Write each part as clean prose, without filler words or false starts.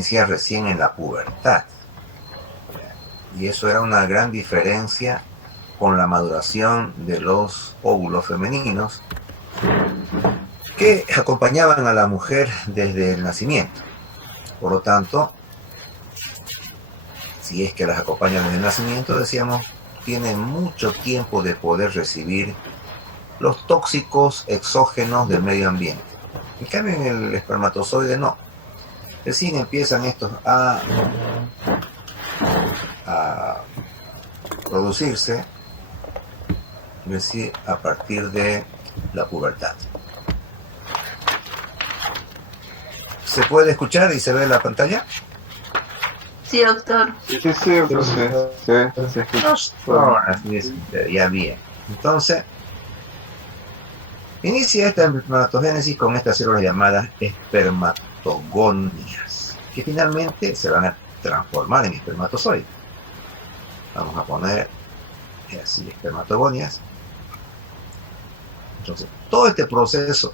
iniciar recién en la pubertad. Y eso era una gran diferencia con la maduración de los óvulos femeninos que acompañaban a la mujer desde el nacimiento. Por lo tanto, si es que las acompañan desde el nacimiento, decíamos, tienen mucho tiempo de poder recibir los tóxicos exógenos del medio ambiente. En cambio, en el espermatozoide no. Recién empiezan estos a producirse a partir de la pubertad. ¿Se puede escuchar y se ve la pantalla? Sí, doctor. Sí, doctor, se escucha. Ya bien. Entonces, inicia esta espermatogénesis con estas células llamadas espermatogonias, que finalmente se van a transformar en espermatozoides. Vamos a poner así, espermatogonias. Entonces, todo este proceso,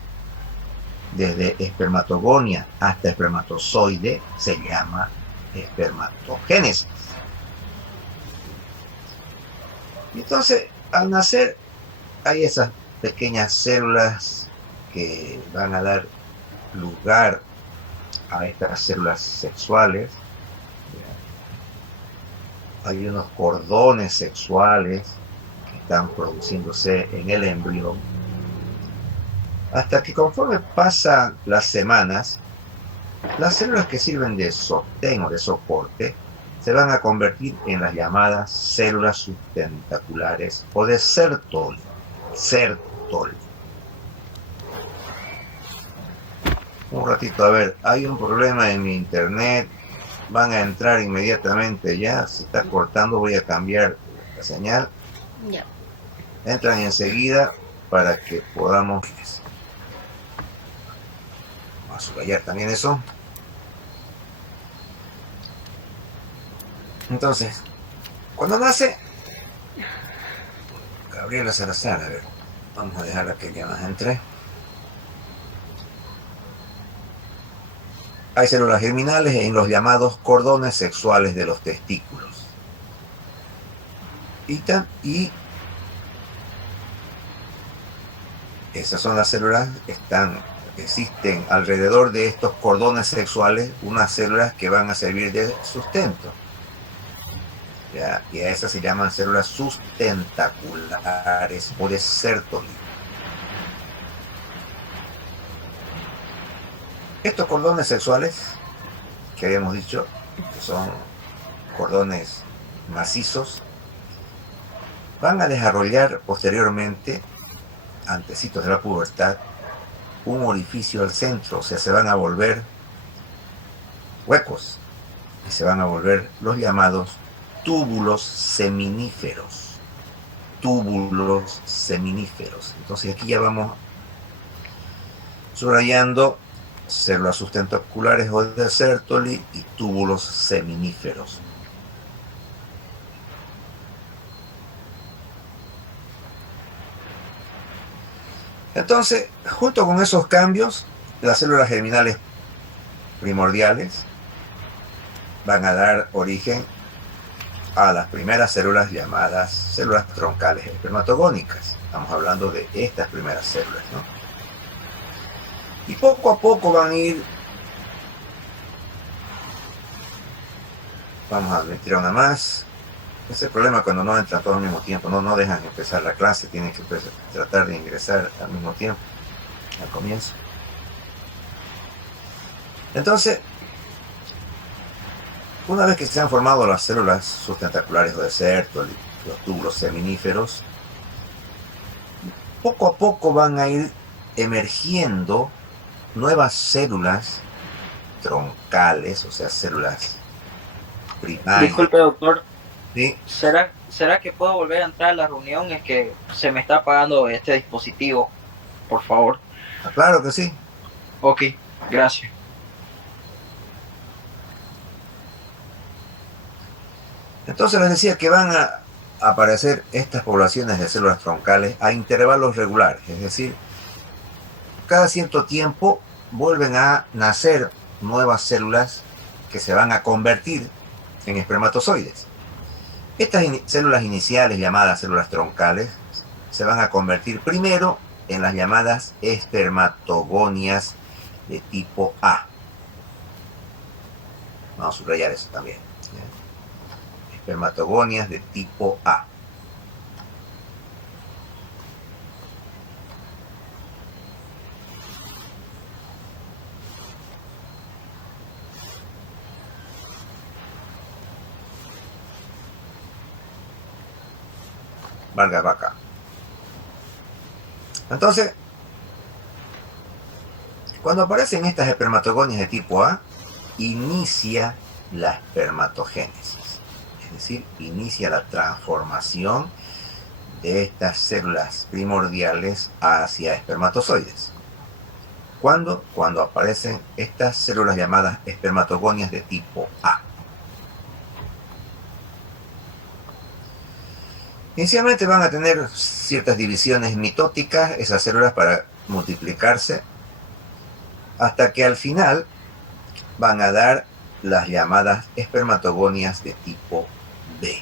desde espermatogonia hasta espermatozoide, se llama espermatogénesis. Entonces, al nacer, hay esas pequeñas células que van a dar lugar a estas células sexuales. Hay unos cordones sexuales que están produciéndose en el embrión, hasta que conforme pasan las semanas, las células que sirven de sostén o de soporte se van a convertir en las llamadas células sustentaculares o de Sertoli. Un ratito, a ver, hay un problema en mi internet, van a entrar inmediatamente ya, se está cortando, voy a cambiar la señal. Ya. Entran enseguida para que podamos... Vamos a subrayar también eso. Entonces, cuando nace Gabriela Salazar, a ver, vamos a dejar a que ya nos entre. Hay células germinales en los llamados cordones sexuales de los testículos. Y esas son las células que existen alrededor de estos cordones sexuales, unas células que van a servir de sustento. ¿Ya? Y a esas se llaman células sustentaculares o de Sertoli. Estos cordones sexuales, que habíamos dicho, que son cordones macizos, van a desarrollar posteriormente, antecitos de la pubertad, un orificio al centro, o sea, se van a volver huecos y se van a volver los llamados túbulos seminíferos. Túbulos seminíferos. Entonces aquí ya vamos subrayando células sustentaculares o de Sertoli y túbulos seminíferos. Entonces, junto con esos cambios, las células germinales primordiales van a dar origen a las primeras células llamadas células troncales espermatogónicas. Estamos hablando de estas primeras células, ¿no? Y poco a poco van a ir... Vamos a meter una más. Ese es el problema cuando no entran todos al mismo tiempo, no dejan empezar la clase, tienen que tratar de ingresar al mismo tiempo, al comienzo. Entonces, una vez que se han formado las células sustentaculares o de Sertoli, los túbulos seminíferos, poco a poco van a ir emergiendo nuevas células troncales, o sea, células primarias. Disculpe, doctor. ¿Sí? ¿Será que puedo volver a entrar a la reunión? Es que se me está apagando este dispositivo, por favor. Claro que sí. Ok, gracias. Entonces les decía que van a aparecer estas poblaciones de células troncales a intervalos regulares, es decir, cada cierto tiempo vuelven a nacer nuevas células que se van a convertir en espermatozoides. Estas células iniciales, llamadas células troncales, se van a convertir primero en las llamadas espermatogonias de tipo A. Vamos a subrayar eso también. Espermatogonias de tipo A. Valga vaca. Entonces, cuando aparecen estas espermatogonias de tipo A, inicia la espermatogénesis, es decir, inicia la transformación de estas células primordiales hacia espermatozoides. ¿Cuándo? Cuando aparecen estas células llamadas espermatogonias de tipo A. Inicialmente van a tener ciertas divisiones mitóticas, esas células, para multiplicarse, hasta que al final van a dar las llamadas espermatogonias de tipo B.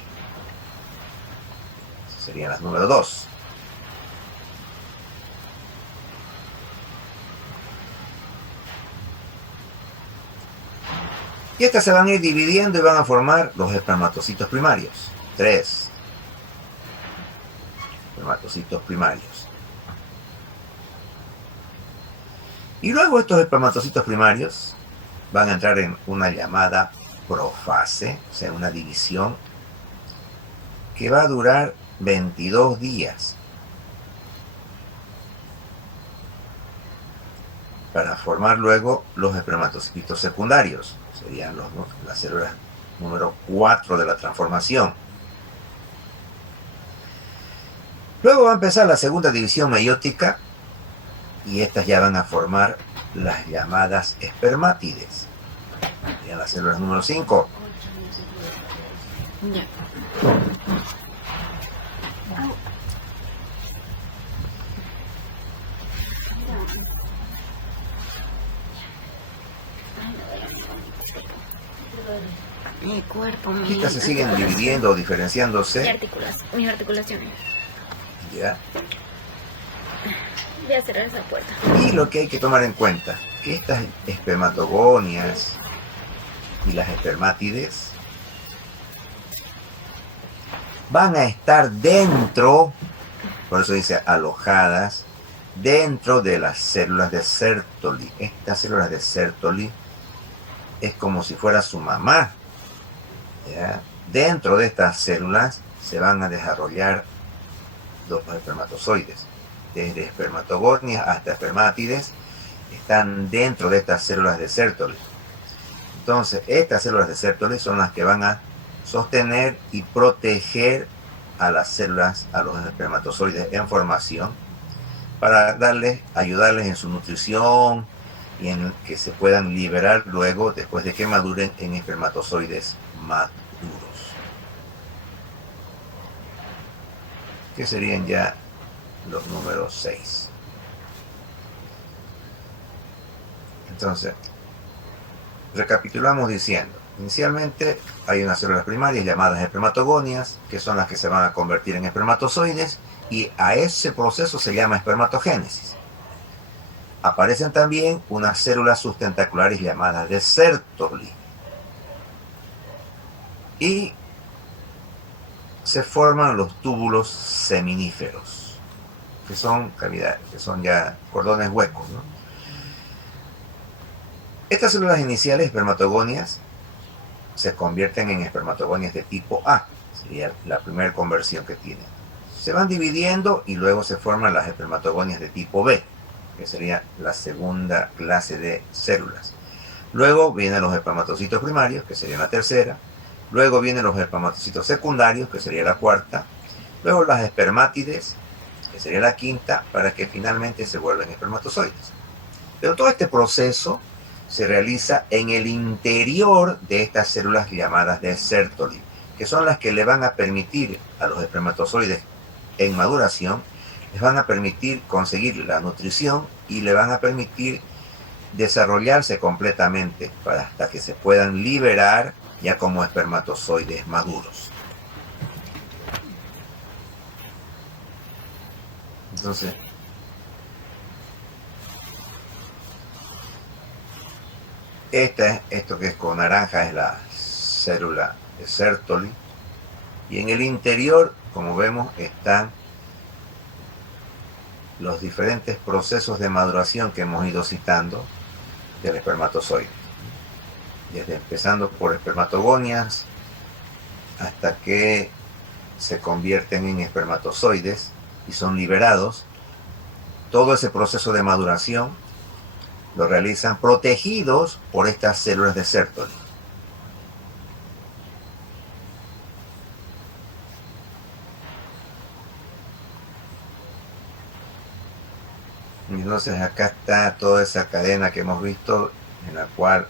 Esas serían las número 2. Y estas se van a ir dividiendo y van a formar los espermatocitos primarios. 3 espermatocitos primarios. Y luego estos espermatocitos primarios van a entrar en una llamada profase, o sea, una división que va a durar 22 días para formar luego los espermatocitos secundarios. Serían las células número 4 de la transformación. Luego va a empezar la segunda división meiótica y estas ya van a formar las llamadas espermátides. Serían las células número 5. Ya. Mi cuerpo, mi... Estas se siguen dividiendo o diferenciándose. Mis articulaciones. ¿Ya? Voy a cerrar esa puerta. Y lo que hay que tomar en cuenta, que estas espermatogonias y las espermátides van a estar dentro, por eso dice alojadas, dentro de las células de Sertoli. Estas células de Sertoli es como si fuera su mamá, ¿ya? Dentro de estas células se van a desarrollar los espermatozoides. Desde espermatogonias hasta espermátides están dentro de estas células de Sertoli. Entonces, estas células de Sertoli son las que van a sostener y proteger a las células, a los espermatozoides en formación, para ayudarles en su nutrición y en que se puedan liberar luego, después de que maduren, en espermatozoides maduros, que serían ya los números 6. Entonces, recapitulamos diciendo, inicialmente hay unas células primarias llamadas espermatogonias, que son las que se van a convertir en espermatozoides, y a ese proceso se llama espermatogénesis. Aparecen también unas células sustentaculares llamadas de Sertoli, y se forman los túbulos seminíferos, que son cavidades, que son ya cordones huecos, ¿no? Estas células iniciales espermatogonias se convierten en espermatogonias de tipo A, sería la primera conversión que tienen. Se van dividiendo y luego se forman las espermatogonias de tipo B, que sería la segunda clase de células. Luego vienen los espermatocitos primarios, que sería la tercera. Luego vienen los espermatocitos secundarios, que sería la cuarta. Luego las espermátides, que sería la quinta, para que finalmente se vuelvan espermatozoides. Pero todo este proceso se realiza en el interior de estas células llamadas de Sertoli, que son las que le van a permitir a los espermatozoides en maduración, les van a permitir conseguir la nutrición y le van a permitir desarrollarse completamente hasta que se puedan liberar ya como espermatozoides maduros. Entonces, esto que es con naranja es la célula de Sertoli, y en el interior, como vemos, están los diferentes procesos de maduración que hemos ido citando del espermatozoide, desde empezando por espermatogonias hasta que se convierten en espermatozoides y son liberados. Todo ese proceso de maduración lo realizan protegidos por estas células de Sertoli. Entonces acá está toda esa cadena que hemos visto, en la cual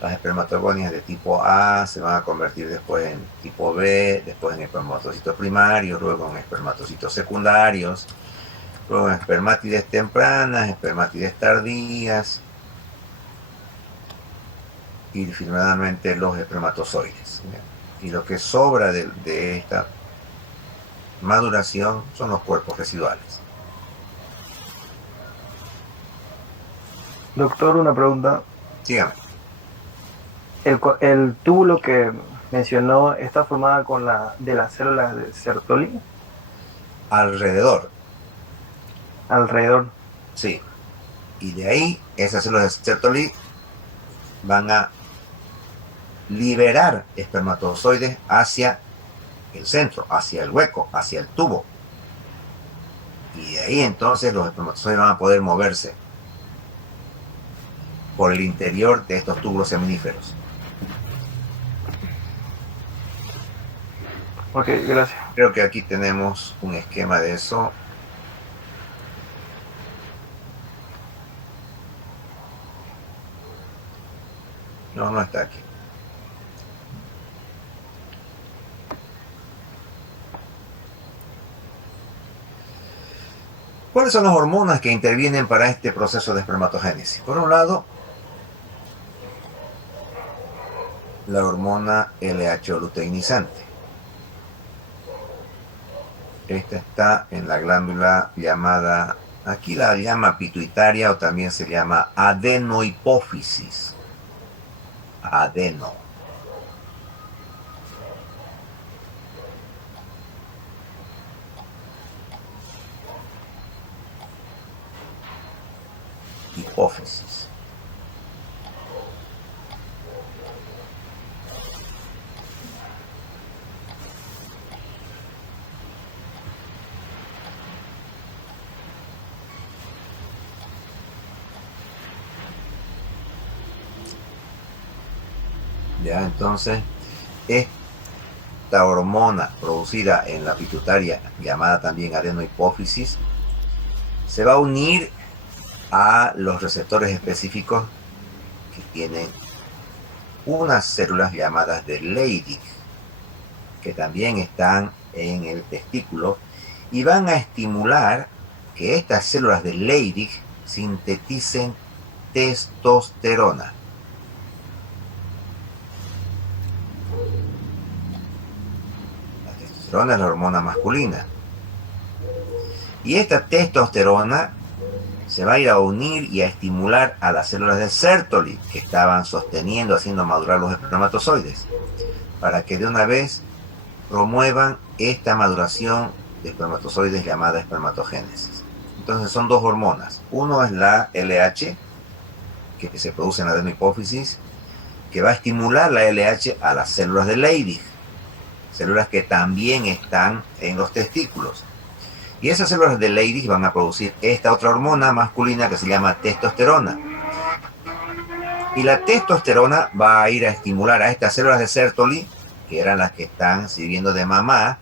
las espermatogonias de tipo A se van a convertir después en tipo B, después en espermatocitos primarios, luego en espermatocitos secundarios, luego en espermátides tempranas, espermátides tardías y finalmente los espermatozoides. Y lo que sobra de esta maduración son los cuerpos residuales. Doctor, una pregunta. Dígame. El túbulo que mencionó está formada de las células de Sertoli Alrededor, alrededor. sí. Y de ahí, esas células de Sertoli van a liberar espermatozoides hacia el centro, hacia el hueco, hacia el tubo. Y de ahí entonces los espermatozoides van a poder moverse por el interior de estos túbulos seminíferos. Ok, gracias. Creo que aquí tenemos un esquema de eso. No, no está aquí. ¿Cuáles son las hormonas que intervienen para este proceso de espermatogénesis? Por un lado, la hormona LH-luteinizante. Esta está en la glándula llamada, aquí la llama pituitaria o también se llama adenohipófisis. Adeno. Hipófisis. Ya, entonces, esta hormona producida en la pituitaria, llamada también adenohipófisis, se va a unir a los receptores específicos que tienen unas células llamadas de Leydig, que también están en el testículo, y van a estimular que estas células de Leydig sinteticen testosterona. La testosterona es la hormona masculina. Y esta testosterona se va a ir a unir y a estimular a las células de Sertoli que estaban sosteniendo, haciendo madurar los espermatozoides, para que de una vez promuevan esta maduración de espermatozoides llamada espermatogénesis. Entonces son dos hormonas. Uno es la LH, que se produce en la adenohipófisis, que va a estimular la LH a las células de Leydig, células que también están en los testículos. Y esas células de Leydig van a producir esta otra hormona masculina que se llama testosterona. Y la testosterona va a ir a estimular a estas células de Sertoli, que eran las que están sirviendo de mamá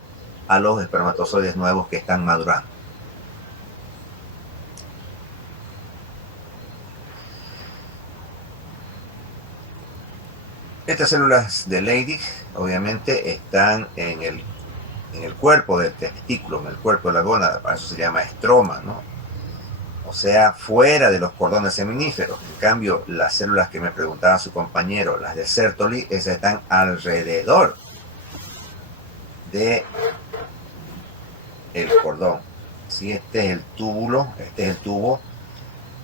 a los espermatozoides nuevos que están madurando. Estas células de Leydig obviamente están en el cuerpo del testículo, en el cuerpo de la gónada, para eso se llama estroma, ¿no? o sea, fuera de los cordones seminíferos. En cambio, las células que me preguntaba su compañero, las de Sertoli, esas están alrededor de el cordón. ¿Sí? Este es el túbulo, este es el tubo,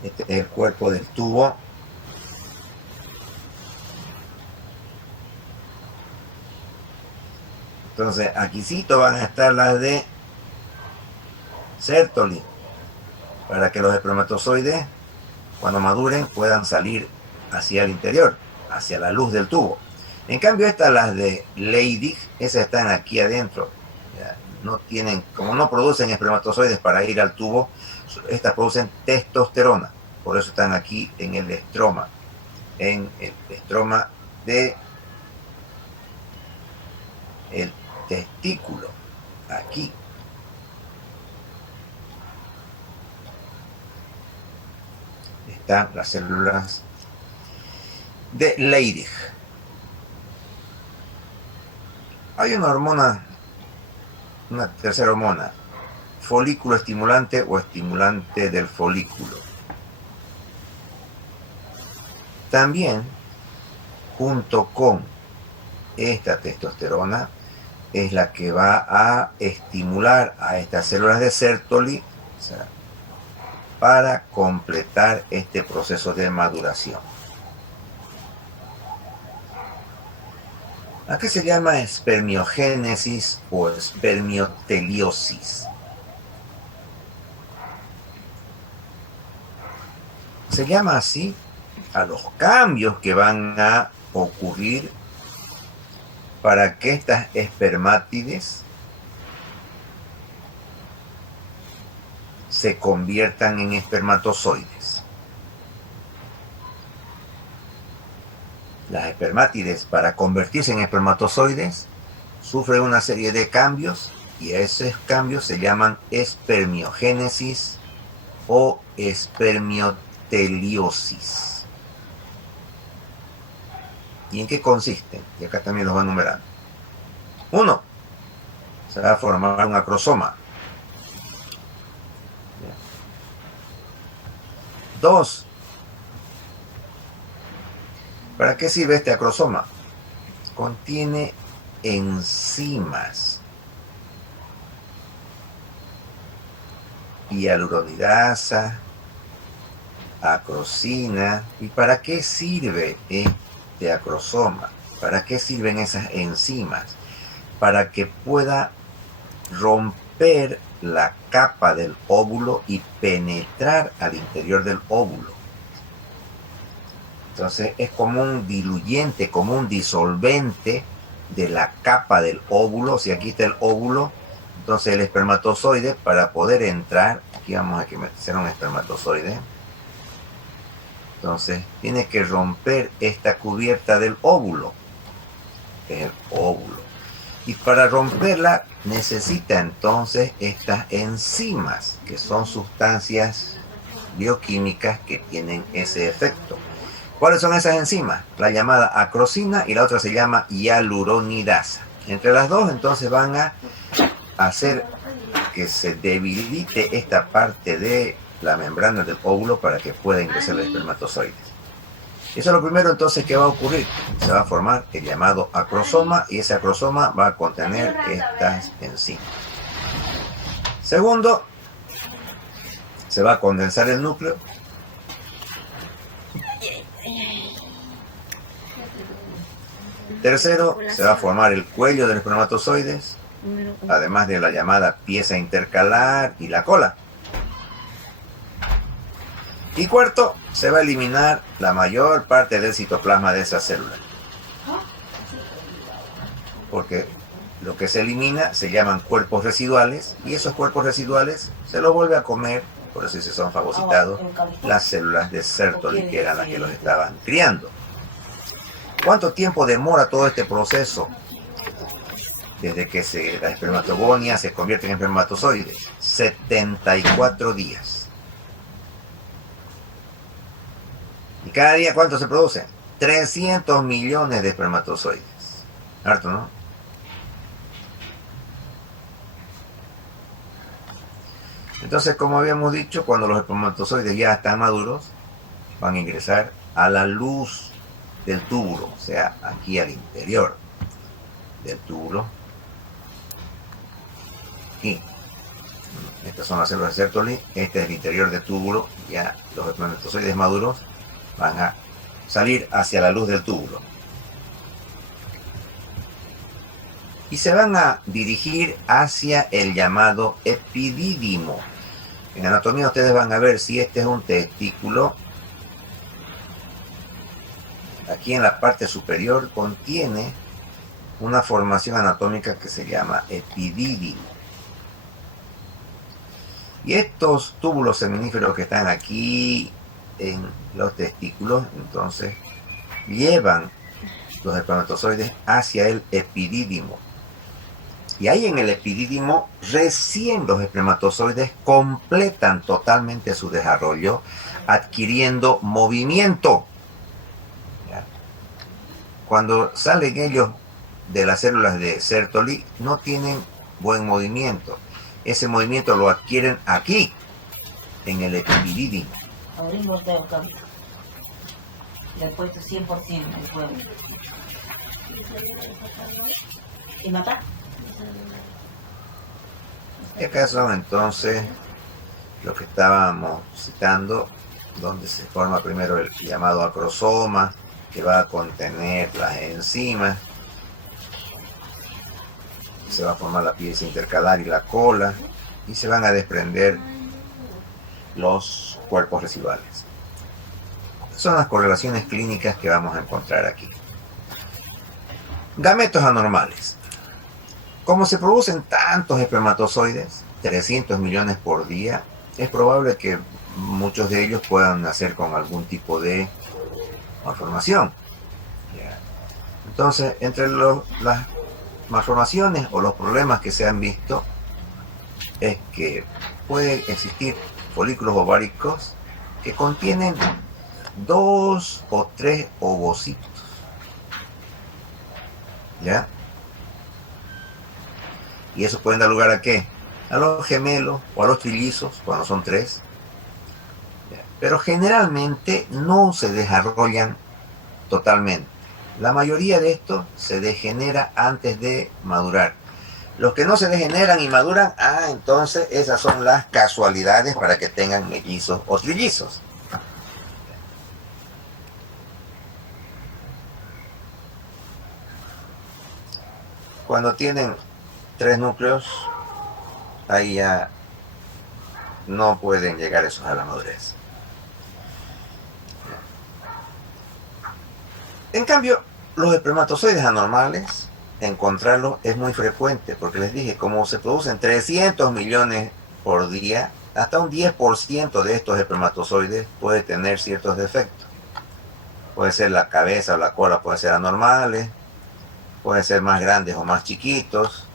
este es el cuerpo del tubo. Entonces, aquícito van a estar las de Sertoli, para que los espermatozoides, cuando maduren, puedan salir hacia el interior, hacia la luz del tubo. En cambio, estas, las de Leydig, esas están aquí adentro. Ya, no tienen, como no producen espermatozoides para ir al tubo, estas producen testosterona. Por eso están aquí en el estroma de el testículo, aquí. Están las células de Leydig. Hay una hormona, una tercera hormona, folículo estimulante o estimulante del folículo. También, junto con esta testosterona, es la que va a estimular a estas células de Sertoli, o sea, para completar este proceso de maduración. ¿A qué se llama espermiogénesis o espermioteliosis? Se llama así a los cambios que van a ocurrir para que estas espermátides se conviertan en espermatozoides. Las espermátides, para convertirse en espermatozoides, sufren una serie de cambios y esos cambios se llaman espermiogénesis o espermioteliosis. ¿Y en qué consisten? Y acá también los van numerando. 1. Se va a formar un acrosoma. 2. ¿Para qué sirve este acrosoma? Contiene enzimas. Hialuronidasa, acrosina. ¿Y para qué sirve este acrosoma? ¿Para qué sirven esas enzimas? Para que pueda romper la capa del óvulo y penetrar al interior del óvulo. Entonces es como un diluyente, como un disolvente de la capa del óvulo. Si aquí está el óvulo, entonces el espermatozoide, para poder entrar, aquí vamos a meter un espermatozoide, entonces tiene que romper esta cubierta del óvulo, que es el óvulo. Y para romperla necesita entonces estas enzimas, que son sustancias bioquímicas que tienen ese efecto. ¿Cuáles son esas enzimas? La llamada acrosina y la otra se llama hialuronidasa. Entre las dos entonces van a hacer que se debilite esta parte de la membrana del óvulo para que pueda ingresar el espermatozoide. Eso es lo primero entonces que va a ocurrir. Se va a formar el llamado acrosoma y ese acrosoma va a contener estas enzimas. Segundo, se va a condensar el núcleo. Tercero, se va a formar el cuello del espermatozoides, además de la llamada pieza intercalar y la cola. Y cuarto, se va a eliminar la mayor parte del citoplasma de esa célula. Porque lo que se elimina se llaman cuerpos residuales y esos cuerpos residuales se los vuelve a comer, por eso se son fagocitados, las células de Sertoli, que eran las que los estaban criando. ¿Cuánto tiempo demora todo este proceso? Desde que la espermatogonia se convierte en espermatozoide. 74 días. ¿Y cada día cuánto se produce? 300 millones de espermatozoides. Harto, ¿no? Entonces, como habíamos dicho, cuando los espermatozoides ya están maduros, van a ingresar a la luz del túbulo, o sea, aquí al interior del túbulo. Y estas son las células de Sertoli, este es el interior del túbulo, ya los espermatozoides maduros van a salir hacia la luz del túbulo. Y se van a dirigir hacia el llamado epidídimo. En anatomía ustedes van a ver si este es un testículo. Aquí en la parte superior contiene una formación anatómica que se llama epidídimo. Y estos túbulos seminíferos que están aquí en los testículos, entonces llevan los espermatozoides hacia el epidídimo. Y ahí en el epidídimo recién los espermatozoides completan totalmente su desarrollo, adquiriendo movimiento. ¿Ya? Cuando salen ellos de las células de Sertoli, no tienen buen movimiento. Ese movimiento lo adquieren aquí, en el epidídimo. Abrimos de acá. Le he puesto 100% el fuego. ¿Y matar? Y acá son entonces lo que estábamos citando, donde se forma primero el llamado acrosoma, que va a contener las enzimas. Se va a formar la pieza intercalar y la cola, y se van a desprender los cuerpos residuales. Son las correlaciones clínicas que vamos a encontrar aquí. Gametos anormales. Como se producen tantos espermatozoides, 300 millones por día, es probable que muchos de ellos puedan nacer con algún tipo de malformación. Entonces, entre las malformaciones o los problemas que se han visto, es que pueden existir folículos ováricos que contienen 2 o 3 ovocitos. ¿Ya? Y eso puede dar lugar ¿a qué? A los gemelos o a los trillizos, cuando son 3. Pero generalmente no se desarrollan totalmente. La mayoría de estos se degenera antes de madurar. Los que no se degeneran y maduran, entonces esas son las casualidades para que tengan mellizos o trillizos. Cuando tienen 3 núcleos, ahí ya no pueden llegar esos a la madurez. En cambio, los espermatozoides anormales, encontrarlos es muy frecuente, porque les dije, como se producen 300 millones por día, hasta un 10% de estos espermatozoides puede tener ciertos defectos. Puede ser la cabeza o la cola, pueden ser anormales, pueden ser más grandes o más chiquitos,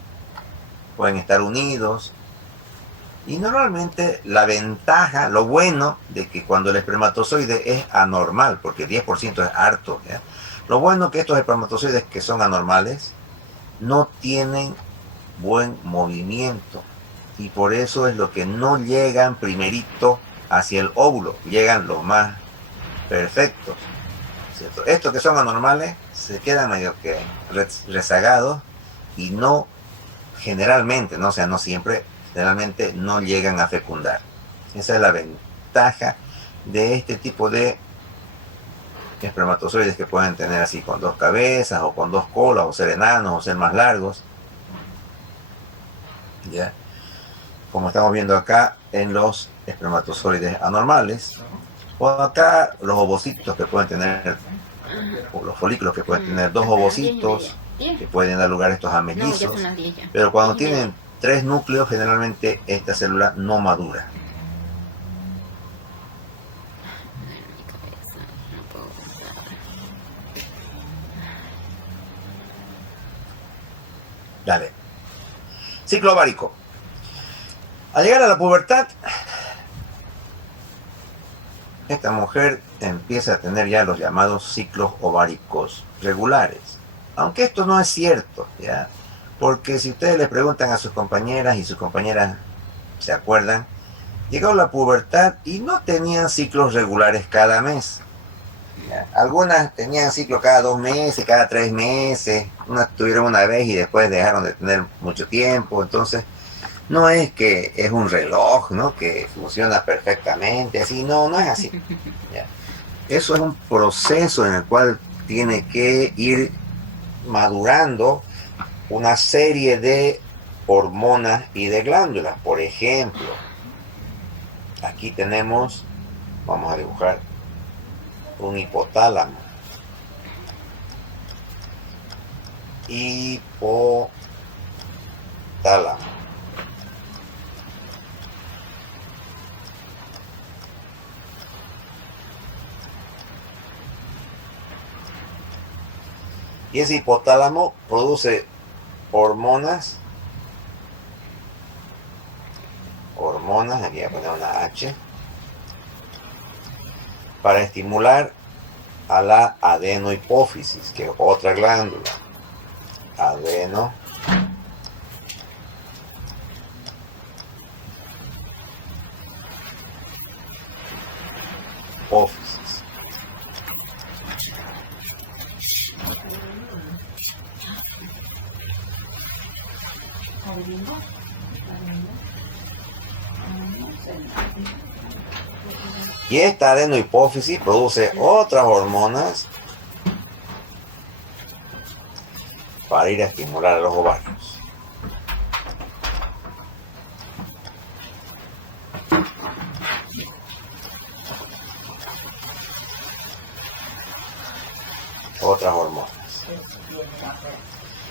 pueden estar unidos. Y normalmente la ventaja, lo bueno de que cuando el espermatozoide es anormal, porque 10% es harto, ¿ya? Lo bueno que estos espermatozoides que son anormales no tienen buen movimiento, y por eso es lo que no llegan primerito hacia el óvulo, llegan los más perfectos, ¿cierto? Estos que son anormales se quedan medio que rezagados y no, generalmente, no, o sea, no siempre, generalmente no llegan a fecundar. Esa es la ventaja de este tipo de espermatozoides que pueden tener así con 2 cabezas o con 2 colas, o ser enanos o ser más largos, ¿ya? Como estamos viendo acá en los espermatozoides anormales, o acá los ovocitos que pueden tener, o los folículos que pueden tener 2 ovocitos que pueden dar lugar a estos mellizos, pero cuando tienen 3 núcleos, generalmente esta célula no madura. Dale. Ciclo ovárico. Al llegar a la pubertad, esta mujer empieza a tener ya los llamados ciclos ováricos regulares. Aunque esto no es cierto, ¿ya? Porque si ustedes le preguntan a sus compañeras y sus compañeras se acuerdan, llegó la pubertad y no tenían ciclos regulares cada mes. Algunas tenían ciclo cada 2 meses, cada 3 meses, unas tuvieron una vez y después dejaron de tener mucho tiempo. Entonces, no es que es un reloj, ¿no?, que funciona perfectamente, así, no, no es así. ¿Ya? Eso es un proceso en el cual tiene que ir madurando una serie de hormonas y de glándulas. Por ejemplo, aquí tenemos, vamos a dibujar un hipotálamo. Hipotálamo. Y ese hipotálamo produce hormonas, aquí voy a poner una H, para estimular a la adenohipófisis, que es otra glándula. Adenohipófisis. Y esta adenohipófisis produce otras hormonas para ir a estimular a los ovarios. Otras hormonas.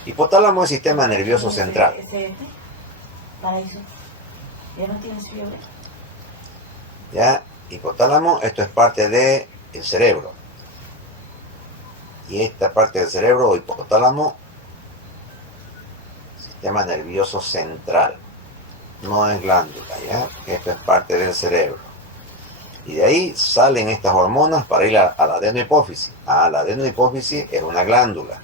Hipotálamo es sistema nervioso central. Para eso. ¿Ya no tienes fiebre? ¿Ya? Hipotálamo, esto es parte del cerebro. Y esta parte del cerebro, o hipotálamo, sistema nervioso central. No es glándula, ¿ya? Esto es parte del cerebro. Y de ahí salen estas hormonas para ir a la adenohipófisis. La adenohipófisis es una glándula.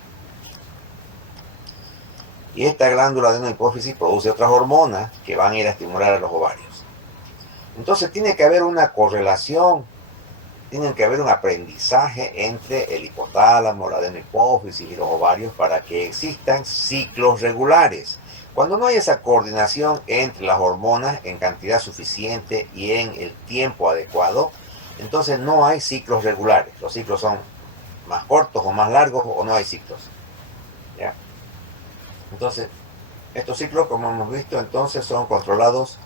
Y esta glándula adenohipófisis produce otras hormonas que van a ir a estimular a los ovarios. Entonces tiene que haber una correlación, tiene que haber un aprendizaje entre el hipotálamo, la adenohipófisis y los ovarios para que existan ciclos regulares. Cuando no hay esa coordinación entre las hormonas en cantidad suficiente y en el tiempo adecuado, entonces no hay ciclos regulares. Los ciclos son más cortos o más largos o no hay ciclos. ¿Ya? Entonces, estos ciclos, como hemos visto, entonces son controlados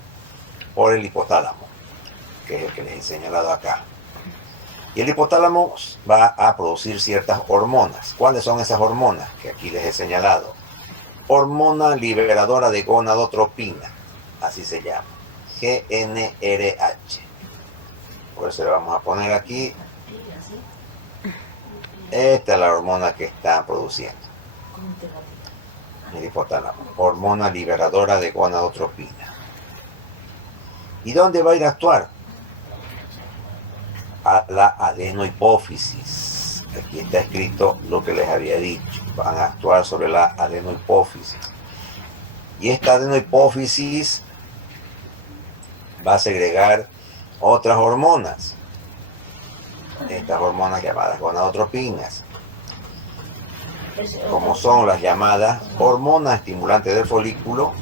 por el hipotálamo, que es el que les he señalado acá. Y el hipotálamo va a producir ciertas hormonas. ¿Cuáles son esas hormonas? Que aquí les he señalado. Hormona liberadora de gonadotropina, así se llama, GnRH. Por eso le vamos a poner aquí. Esta es la hormona que está produciendo el hipotálamo, hormona liberadora de gonadotropina. ¿Y dónde va a ir a actuar? A la adenohipófisis. Aquí está escrito lo que les había dicho. Van a actuar sobre la adenohipófisis. Y esta adenohipófisis va a segregar otras hormonas. Estas hormonas llamadas gonadotropinas, como son las llamadas hormonas estimulantes del folículo,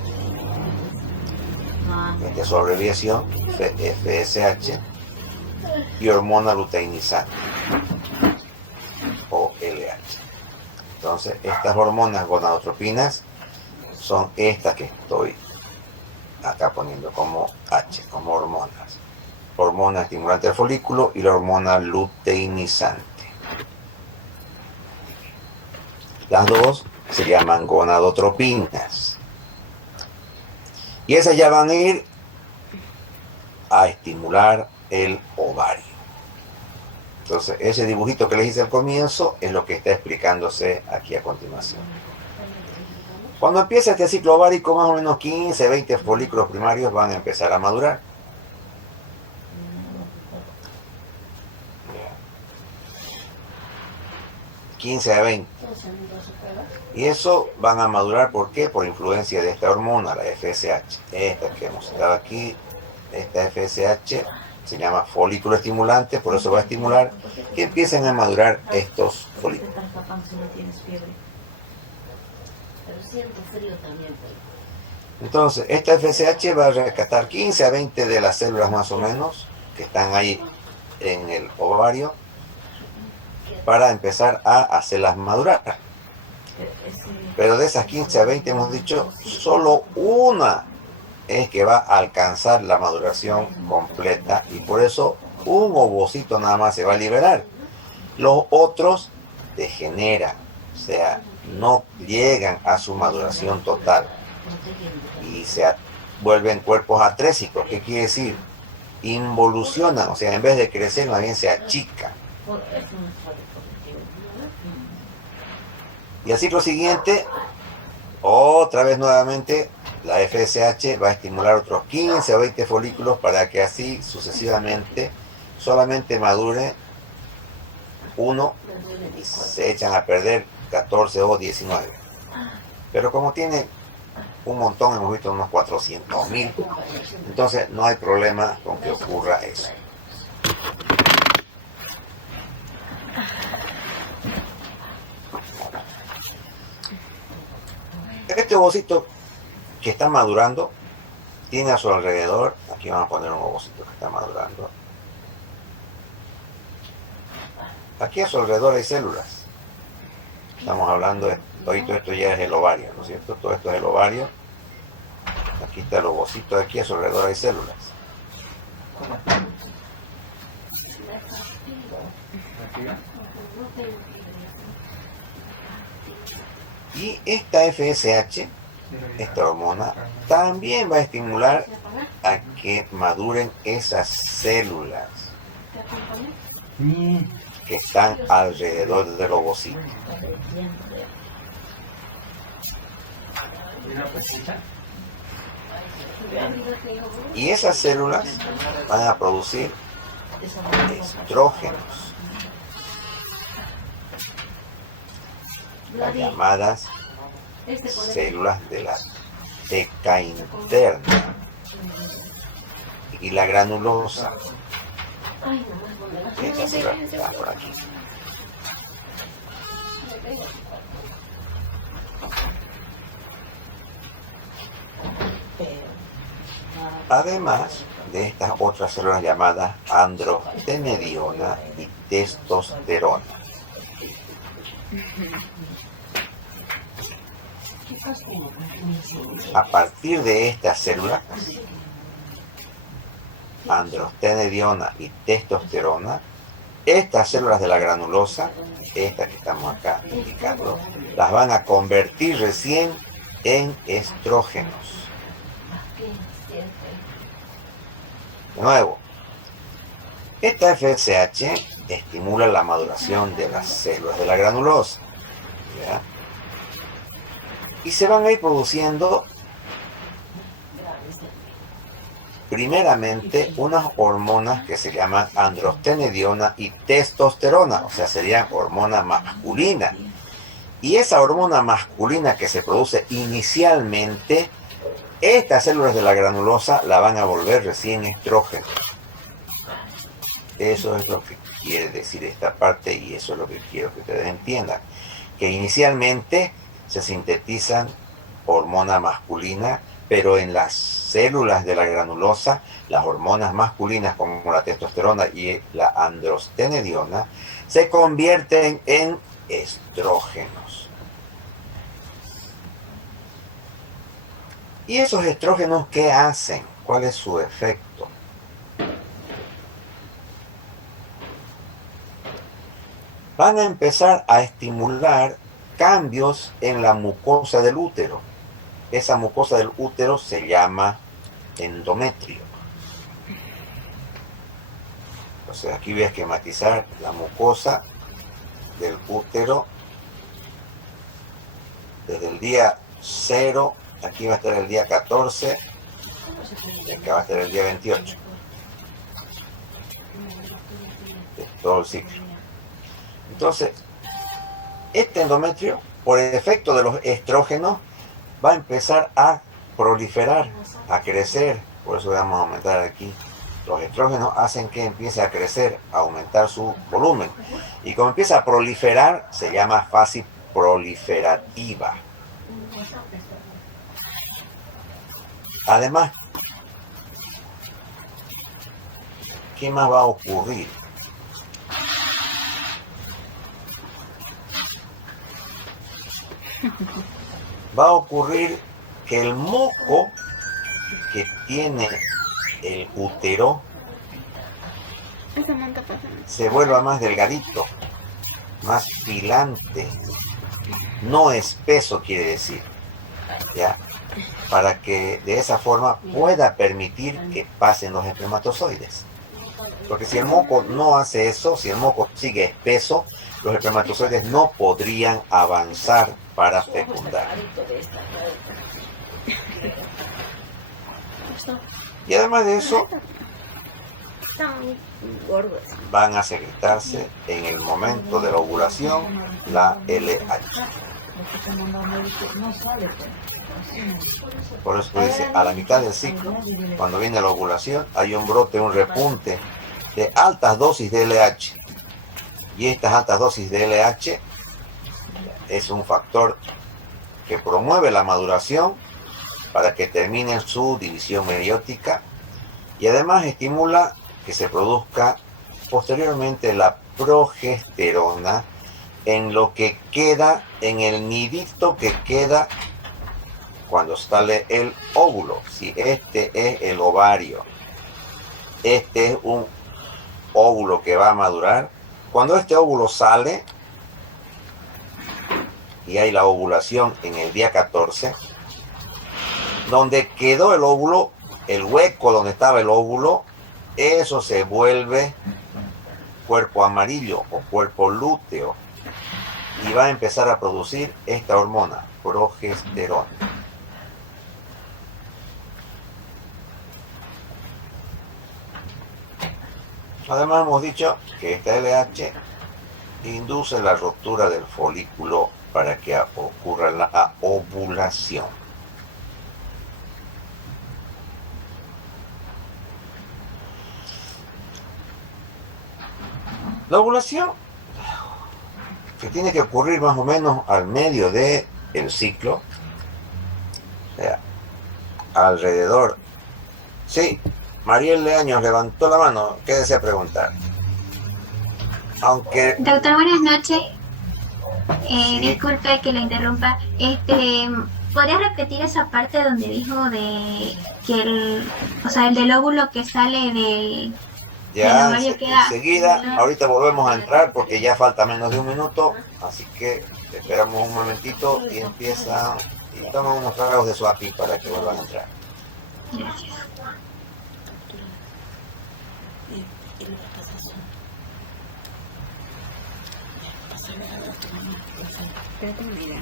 esta es su abreviación, FSH, y hormona luteinizante, o LH. Entonces, estas hormonas gonadotropinas son estas que estoy acá poniendo como H, como hormonas. Hormona estimulante del folículo y la hormona luteinizante. Las dos se llaman gonadotropinas. Y esas ya van a ir a estimular el ovario. Entonces, ese dibujito que les hice al comienzo es lo que está explicándose aquí a continuación. Cuando empieza este ciclo ovárico, más o menos 15, 20 folículos primarios van a empezar a madurar. 15 a 20. Y eso van a madurar, ¿por qué? Por influencia de esta hormona, la FSH. Esta que hemos dado aquí, esta FSH se llama folículo estimulante, por eso va a estimular que empiecen a madurar estos ¿Por qué te folículos. estás tapando si no tienes fiebre? Pero siento frío también, pero... Entonces, esta FSH va a rescatar 15 a 20 de las células más o menos que están ahí en el ovario para empezar a hacerlas madurar. Pero de esas 15 a 20 hemos dicho, solo una es que va a alcanzar la maduración completa y por eso un ovocito nada más se va a liberar. Los otros degeneran, o sea, no llegan a su maduración total y se vuelven cuerpos atrésicos. ¿Qué quiere decir? Involucionan, o sea, en vez de crecer, más bien se achican. Y al ciclo siguiente, otra vez nuevamente, la FSH va a estimular otros 15 o 20 folículos para que así sucesivamente solamente madure uno y se echan a perder 14 o 19. Pero como tiene un montón, hemos visto unos 400.000, entonces no hay problema con que ocurra eso. Este ovocito que está madurando tiene a su alrededor, aquí vamos a poner un ovocito que está madurando, aquí a su alrededor hay células. Estamos hablando de todo esto ya es el ovario, ¿no es cierto? Todo esto es el ovario. Aquí está el ovocito, aquí a su alrededor hay células. Y esta FSH, esta hormona, también va a estimular a que maduren esas células que están alrededor del ovocito. Y esas células van a producir estrógenos, las llamadas células de la teca interna y la granulosa. Esta célula está por aquí. Además de estas otras células llamadas androstenediona y testosterona. A partir de estas células, androstenediona y testosterona, estas células de la granulosa, estas que estamos acá indicando, las van a convertir recién en estrógenos. De nuevo, esta FSH estimula la maduración de las células de la granulosa, ¿ya? Y se van a ir produciendo primeramente unas hormonas que se llaman androstenediona y testosterona, o sea, serían hormonas masculinas. Y esa hormona masculina que se produce inicialmente, estas células de la granulosa la van a volver recién estrógeno. Eso es lo que quiere decir esta parte y eso es lo que quiero que ustedes entiendan. Que inicialmente se sintetizan hormona masculina, pero en las células de la granulosa, las hormonas masculinas como la testosterona y la androstenediona se convierten en estrógenos. ¿Y esos estrógenos qué hacen? ¿Cuál es su efecto? Van a empezar a estimular cambios en la mucosa del útero. Esa mucosa del útero se llama endometrio. Entonces aquí voy a esquematizar la mucosa del útero desde el día 0. Aquí va a estar el día 14, y acá va a estar el día 28. De todo el ciclo. Entonces, este endometrio, por el efecto de los estrógenos, va a empezar a proliferar, a crecer, Por eso vamos a aumentar aquí. Los estrógenos hacen que empiece a crecer, a aumentar su volumen. Y como empieza a proliferar, se llama fase proliferativa. Además, ¿qué más va a ocurrir? Va a ocurrir que el moco que tiene el útero Esa manta pasa. se vuelva más delgadito, más filante, no espeso quiere decir, ¿ya? Para que de esa forma pueda permitir que pasen los espermatozoides. Porque si el moco no hace eso, si el moco sigue espeso, los espermatozoides no podrían avanzar para fecundar. Y además de eso, Está muy gordo. van a secretarse en el momento de la ovulación la LH. Por eso dice, a la mitad del ciclo, cuando viene la ovulación, hay un brote, un repunte de altas dosis de LH. Y estas altas dosis de LH es un factor que promueve la maduración para que termine su división meiótica y además estimula que se produzca posteriormente la progesterona en lo que queda, en el nidito que queda cuando sale el óvulo. Si este es el ovario, este es un óvulo que va a madurar. Cuando este óvulo sale y hay la ovulación en el día 14, donde quedó el óvulo, el hueco donde estaba el óvulo, eso se vuelve cuerpo amarillo o cuerpo lúteo y va a empezar a producir esta hormona, progesterona. Además hemos dicho que esta LH induce la ruptura del folículo para que ocurra la ovulación. La ovulación, que tiene que ocurrir más o menos al medio del ciclo, o sea, alrededor. Sí, Mariel Leaños levantó la mano. ¿Qué desea preguntar? Aunque... Doctor, buenas noches. Sí. Disculpe que le interrumpa. ¿Podría repetir esa parte donde dijo de que el del óvulo que sale del... Ya, el ovario queda- enseguida, ahorita volvemos a entrar porque ya falta menos de un minuto, así que esperamos un momentito y empieza, y toma unos tragos de su API para que vuelvan a entrar. Gracias. Pero tengo una idea.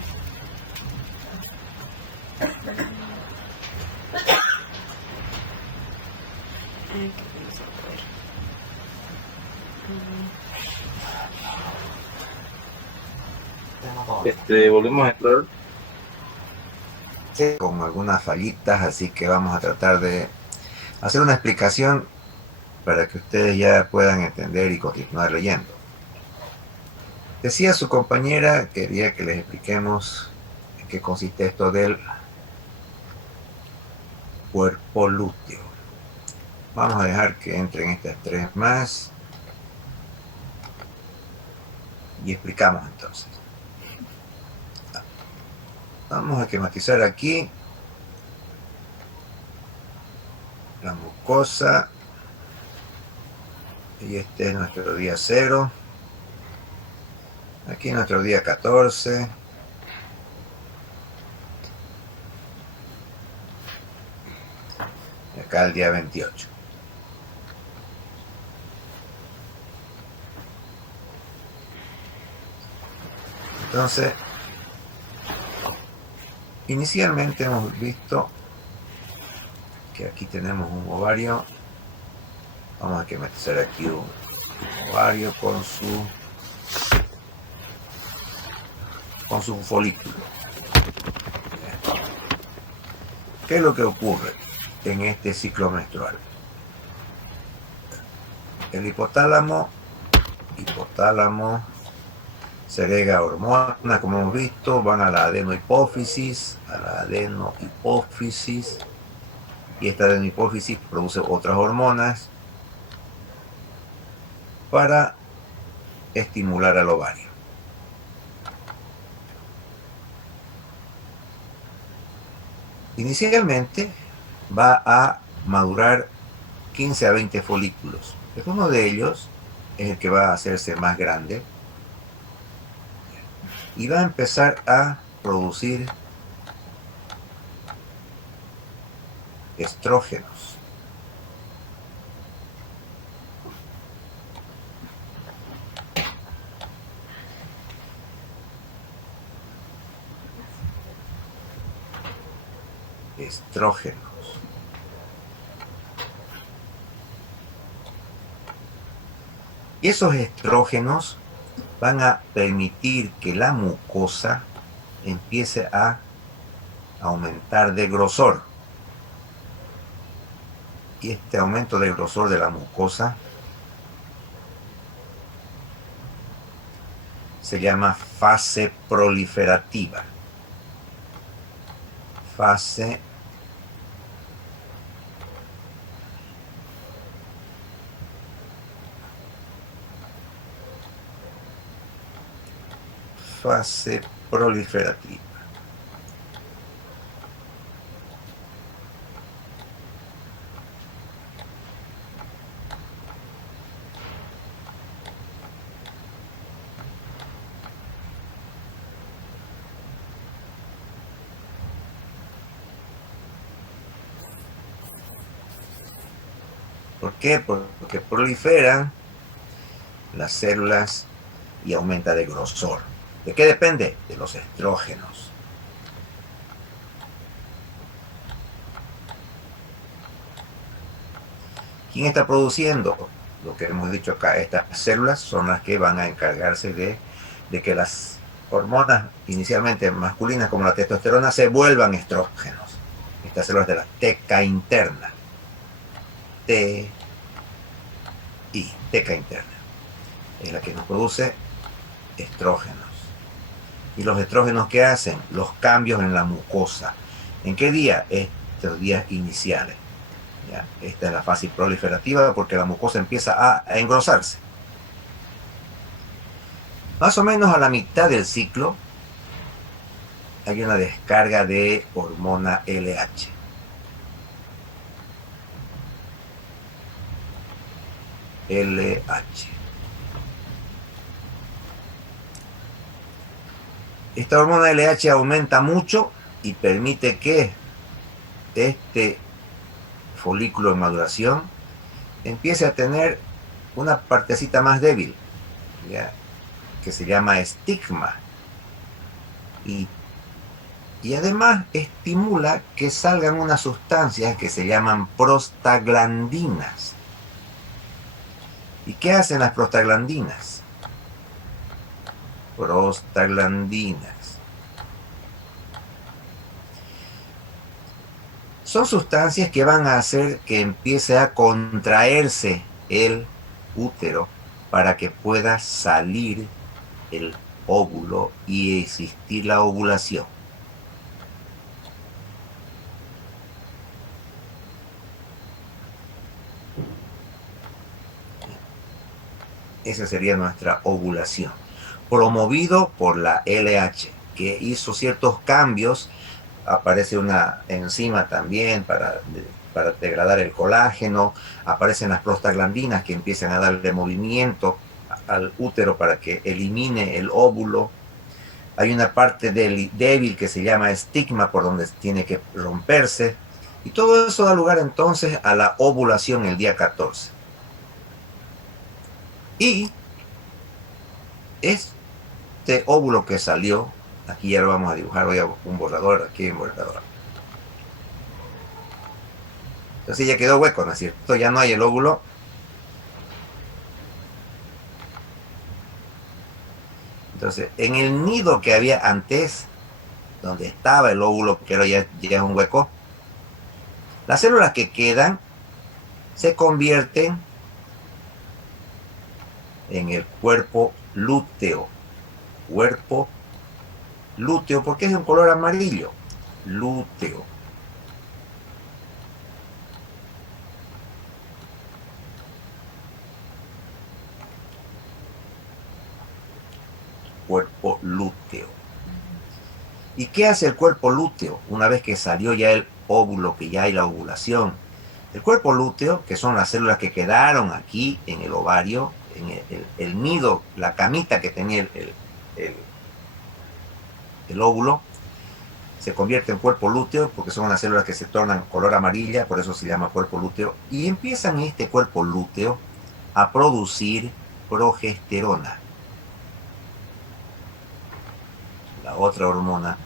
Ay, qué vamos a ver. Volvemos a entrar. Sí, con algunas fallitas, así que vamos a tratar de hacer una explicación para que ustedes ya puedan entender y continuar leyendo. Decía su compañera, quería que les expliquemos en qué consiste esto del cuerpo lúteo. Vamos a dejar que entren estas tres más y explicamos entonces. Vamos a esquematizar aquí la mucosa y este es nuestro día 0. Aquí nuestro día 14. Y acá el día 28. Entonces, inicialmente hemos visto que aquí tenemos un ovario. Vamos a esquematizar aquí un ovario con su folículo. ¿Qué es lo que ocurre? en este ciclo menstrual. El hipotálamo segrega hormonas, como hemos visto, van a la adenohipófisis, y esta adenohipófisis produce otras hormonas para estimular al ovario. Inicialmente va a madurar 15 a 20 folículos. Uno de ellos es el que va a hacerse más grande y va a empezar a producir estrógenos. Y esos estrógenos van a permitir que la mucosa empiece a aumentar de grosor. Y este aumento de grosor de la mucosa se llama fase proliferativa. Fase proliferativa. ¿Por qué? Porque proliferan las células y aumenta de grosor. ¿De qué depende? De los estrógenos. ¿Quién está produciendo? Lo que hemos dicho acá, estas células son las que van a encargarse de que las hormonas inicialmente masculinas como la testosterona se vuelvan estrógenos. Estas células de la teca interna. Teca interna. Es la que nos produce estrógenos. ¿Y los estrógenos qué hacen? Los cambios en la mucosa. ¿En qué día? Estos días iniciales. ¿Ya? Esta es la fase proliferativa porque la mucosa empieza a engrosarse. Más o menos a la mitad del ciclo hay una descarga de hormona LH. Esta hormona LH aumenta mucho y permite que este folículo en maduración empiece a tener una partecita más débil, ¿ya? Que se llama estigma. Y además estimula que salgan unas sustancias que se llaman prostaglandinas. ¿Y qué hacen las prostaglandinas? Son sustancias que van a hacer que empiece a contraerse el útero para que pueda salir el óvulo y existir la ovulación. Esa sería nuestra ovulación. Promovido por la LH, que hizo ciertos cambios. Aparece una enzima también para degradar el colágeno. Aparecen las prostaglandinas que empiezan a darle movimiento al útero para que elimine el óvulo. Hay una parte débil que se llama estigma por donde tiene que romperse. Y todo eso da lugar entonces a la ovulación el día 14. Y este óvulo que salió, aquí ya lo vamos a dibujar, voy a un borrador, aquí hay un borrador. Entonces ya quedó hueco, ¿no es cierto? Ya no hay el óvulo. Entonces, en el nido que había antes, donde estaba el óvulo, que ahora ya es un hueco, Las células que quedan se convierten en el cuerpo lúteo. Cuerpo lúteo, porque es de un color amarillo. Lúteo. Cuerpo lúteo. ¿Y qué hace el cuerpo lúteo una vez que salió ya el óvulo, que ya hay la ovulación? El cuerpo lúteo, que son las células que quedaron aquí en el ovario, en el nido, la camita que tenía el óvulo, se convierte en cuerpo lúteo porque son las células que se tornan color amarilla, por eso se llama cuerpo lúteo, y empiezan este cuerpo lúteo a producir progesterona, la otra hormona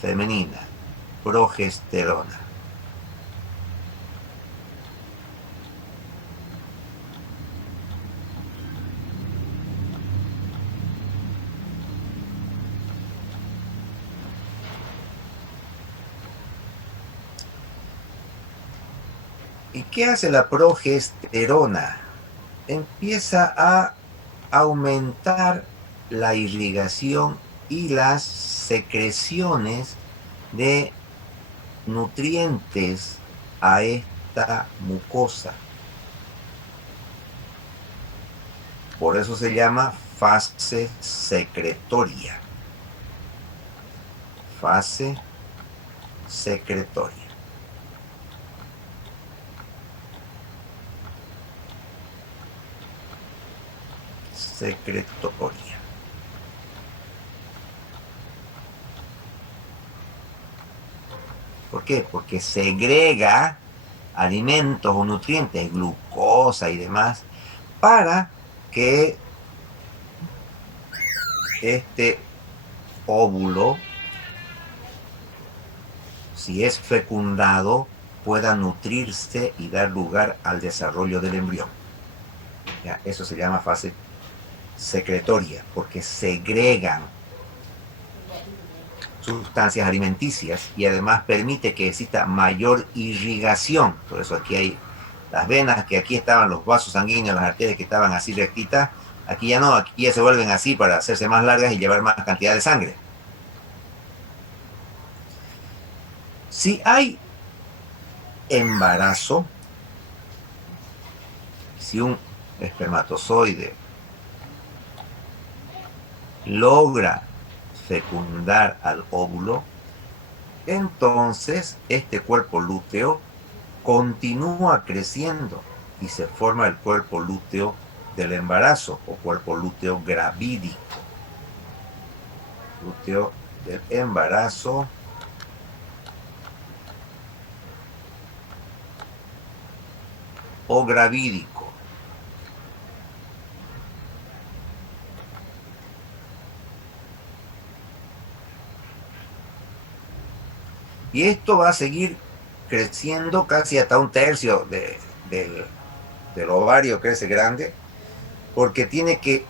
femenina, progesterona. ¿Y qué hace la progesterona? Empieza a aumentar la irrigación y las secreciones de nutrientes a esta mucosa. Por eso se llama fase secretoria. Fase secretoria. Secretoria. ¿Por qué? Porque segrega alimentos o nutrientes, glucosa y demás, para que este óvulo, si es fecundado, pueda nutrirse y dar lugar al desarrollo del embrión. Ya, eso se llama fase secretoria, porque segregan sustancias alimenticias y además permite que exista mayor irrigación. Por eso aquí hay las venas, que aquí estaban los vasos sanguíneos, las arterias que estaban así rectitas, aquí ya no, aquí ya se vuelven así para hacerse más largas y llevar más cantidad de sangre. Si hay embarazo, si un espermatozoide logra fecundar al óvulo, entonces este cuerpo lúteo continúa creciendo y se forma el cuerpo lúteo del embarazo o cuerpo lúteo gravídico. Lúteo del embarazo o gravídico. Y esto va a seguir creciendo casi hasta un tercio del ovario, crece grande, porque tiene que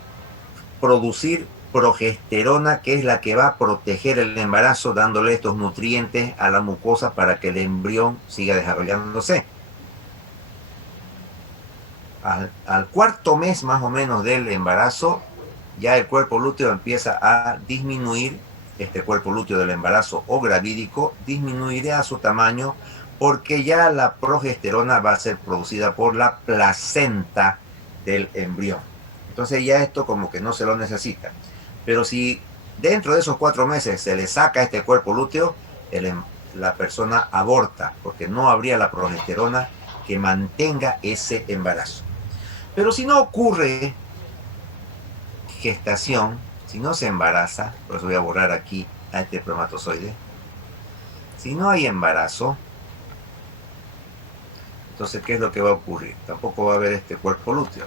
producir progesterona, que es la que va a proteger el embarazo, dándole estos nutrientes a la mucosa para que el embrión siga desarrollándose. Al cuarto mes más o menos del embarazo, ya el cuerpo lúteo empieza a disminuir. Este cuerpo lúteo del embarazo o gravídico disminuirá su tamaño porque ya la progesterona va a ser producida por la placenta del embrión. Entonces ya esto como que no se lo necesita. Pero si dentro de esos 4 meses se le saca este cuerpo lúteo, la persona aborta porque no habría la progesterona que mantenga ese embarazo. Pero si no ocurre gestación, si no se embaraza, por eso voy a borrar aquí a este espermatozoide. Si no hay embarazo, entonces ¿qué es lo que va a ocurrir? Tampoco va a haber este cuerpo lúteo.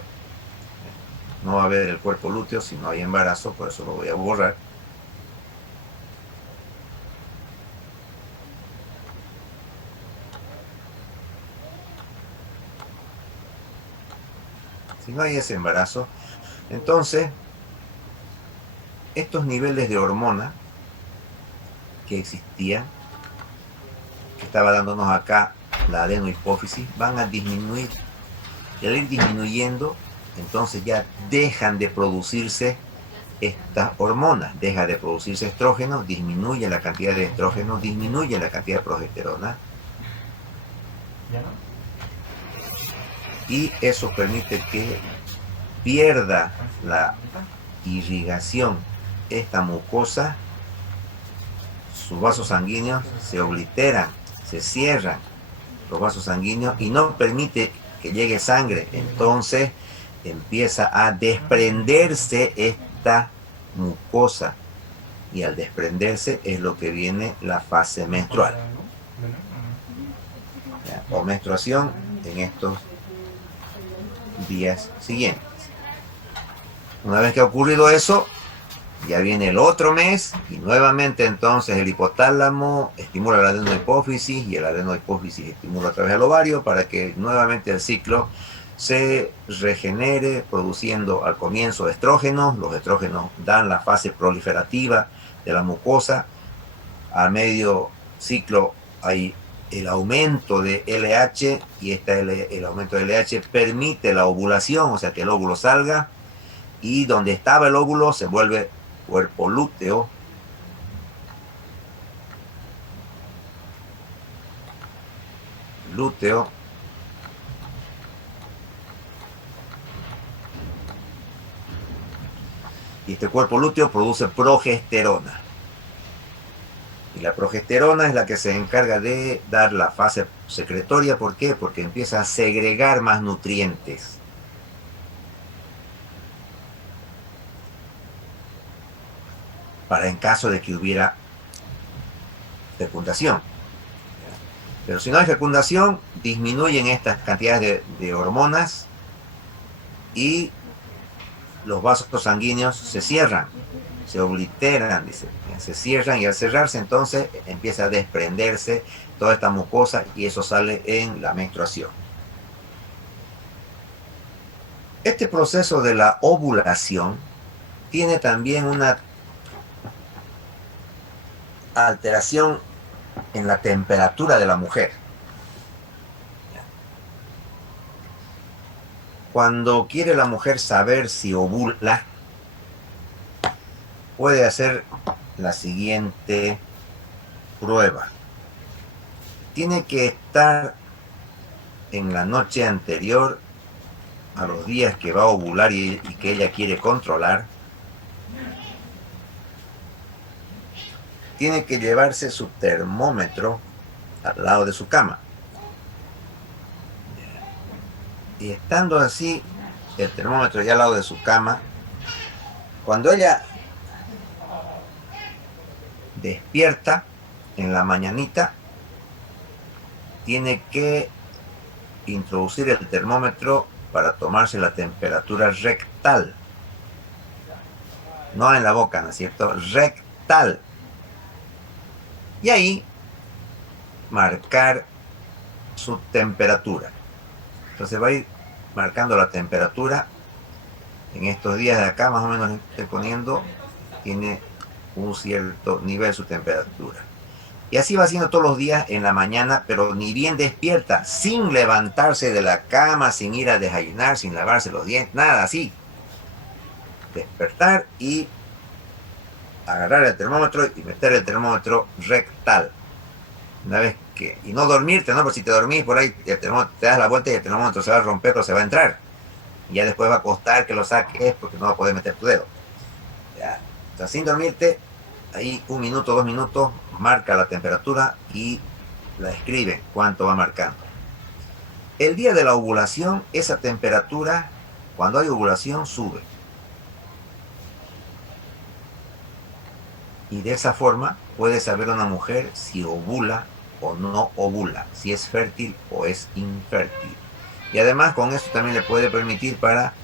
No va a haber el cuerpo lúteo si no hay embarazo, por eso lo voy a borrar. Si no hay ese embarazo, entonces estos niveles de hormona que existían, que estaba dándonos acá la adenohipófisis, van a disminuir. Y al ir disminuyendo, entonces ya dejan de producirse estas hormonas, deja de producirse estrógeno, disminuye la cantidad de estrógeno, disminuye la cantidad de progesterona, y eso permite que pierda la irrigación esta mucosa, sus vasos sanguíneos se obliteran, se cierran los vasos sanguíneos y no permite que llegue sangre. Entonces empieza a desprenderse esta mucosa, y al desprenderse es lo que viene la fase menstrual, ¿ya? O menstruación en estos días siguientes. Una vez que ha ocurrido eso, ya viene el otro mes y nuevamente entonces el hipotálamo estimula la adenohipófisis y el adenohipófisis estimula a través del ovario para que nuevamente el ciclo se regenere produciendo al comienzo estrógenos. Los estrógenos dan la fase proliferativa de la mucosa. A medio ciclo hay el aumento de LH y el aumento de LH permite la ovulación, o sea que el óvulo salga, y donde estaba el óvulo se vuelve cuerpo lúteo. Y este cuerpo lúteo produce progesterona. Y la progesterona es la que se encarga de dar la fase secretoria. ¿Por qué? Porque empieza a segregar más nutrientes. Para en caso de que hubiera fecundación. Pero si no hay fecundación, disminuyen estas cantidades de hormonas y los vasos sanguíneos se cierran, se obliteran, dice, se cierran, y al cerrarse entonces empieza a desprenderse toda esta mucosa y eso sale en la menstruación. Este proceso de la ovulación tiene también una alteración en la temperatura de la mujer. Cuando quiere la mujer saber si ovula, puede hacer la siguiente prueba. Tiene que estar en la noche anterior a los días que va a ovular y que ella quiere controlar. Tiene que llevarse su termómetro al lado de su cama. Y estando así, el termómetro ya al lado de su cama, cuando ella despierta en la mañanita, tiene que introducir el termómetro para tomarse la temperatura rectal. No en la boca, ¿no es cierto? Rectal. Y ahí marcar su temperatura. Entonces va a ir marcando la temperatura. En estos días de acá, más o menos estoy poniendo, tiene un cierto nivel su temperatura. Y así va haciendo todos los días en la mañana, pero ni bien despierta, sin levantarse de la cama, sin ir a desayunar, sin lavarse los dientes, nada así. Despertar y agarrar el termómetro y meter el termómetro rectal. Una vez que, y no dormirte, ¿no? Porque si te dormís por ahí, el termómetro, te das la vuelta y el termómetro se va a romper o se va a entrar. Y ya después va a costar que lo saques porque no va a poder meter tu dedo. Ya. Entonces, sin dormirte, ahí 1 minuto, 2 minutos, marca la temperatura y la escribe cuánto va marcando. El día de la ovulación, esa temperatura, cuando hay ovulación, sube. Y de esa forma puede saber una mujer si ovula o no ovula, si es fértil o es infértil. Y además con eso también le puede permitir para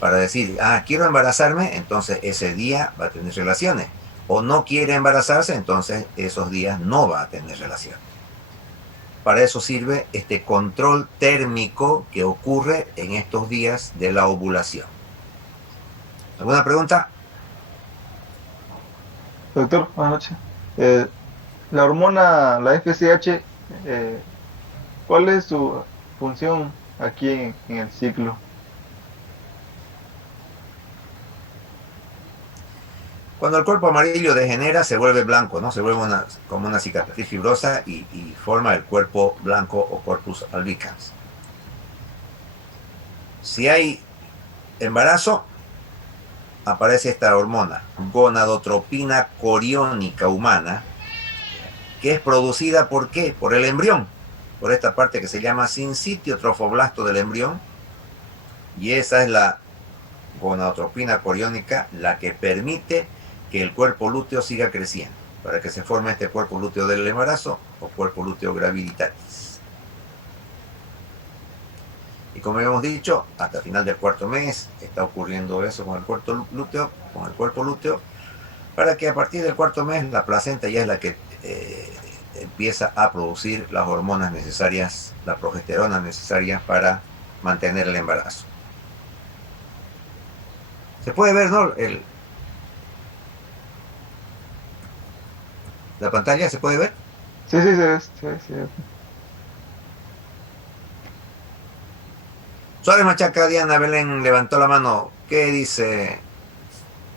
decir, quiero embarazarme, entonces ese día va a tener relaciones. O no quiere embarazarse, entonces esos días no va a tener relaciones. Para eso sirve este control térmico que ocurre en estos días de la ovulación. ¿Alguna pregunta? Doctor, buenas noches. La hormona, la FSH, ¿Cuál es su función aquí en el ciclo? Cuando el cuerpo amarillo degenera, se vuelve blanco, ¿no? Se vuelve como una cicatriz fibrosa y forma el cuerpo blanco o corpus albicans. Si hay embarazo, aparece esta hormona, gonadotropina coriónica humana, que es producida ¿por qué? Por el embrión, por esta parte que se llama sincitio trofoblasto del embrión, y esa es la gonadotropina coriónica la que permite que el cuerpo lúteo siga creciendo, para que se forme este cuerpo lúteo del embarazo o cuerpo lúteo graviditatis. Y como hemos dicho, hasta el final del cuarto mes está ocurriendo eso con el cuerpo lúteo, para que a partir del cuarto mes la placenta ya es la que empieza a producir las hormonas necesarias, la progesterona necesaria para mantener el embarazo. Se puede ver, ¿no? La pantalla, ¿se puede ver? Sí, sí, sí, sí. Suárez Machaca, Diana Belén levantó la mano. ¿Qué dice?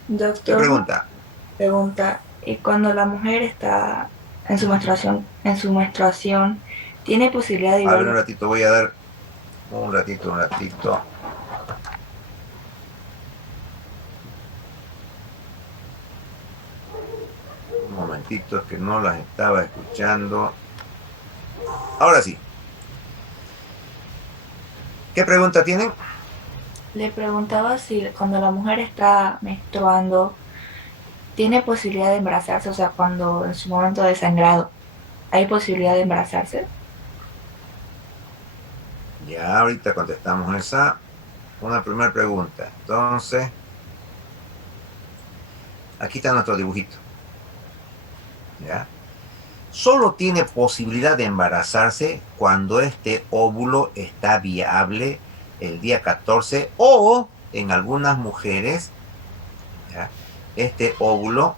¿Qué Doctor, pregunta? ¿y cuando la mujer está en su menstruación, tiene posibilidad de A ver, un igual? ratito, voy a dar un ratito. Un momentito, es que no las estaba escuchando. Ahora sí. ¿Qué pregunta tienen? Le preguntaba si cuando la mujer está menstruando, tiene posibilidad de embarazarse, o sea, cuando en su momento de sangrado, ¿hay posibilidad de embarazarse? Ya, ahorita contestamos esa. Una primera pregunta. Entonces, aquí está nuestro dibujito. ¿Ya? Solo tiene posibilidad de embarazarse cuando este óvulo está viable el día 14 o en algunas mujeres, ¿ya? Este óvulo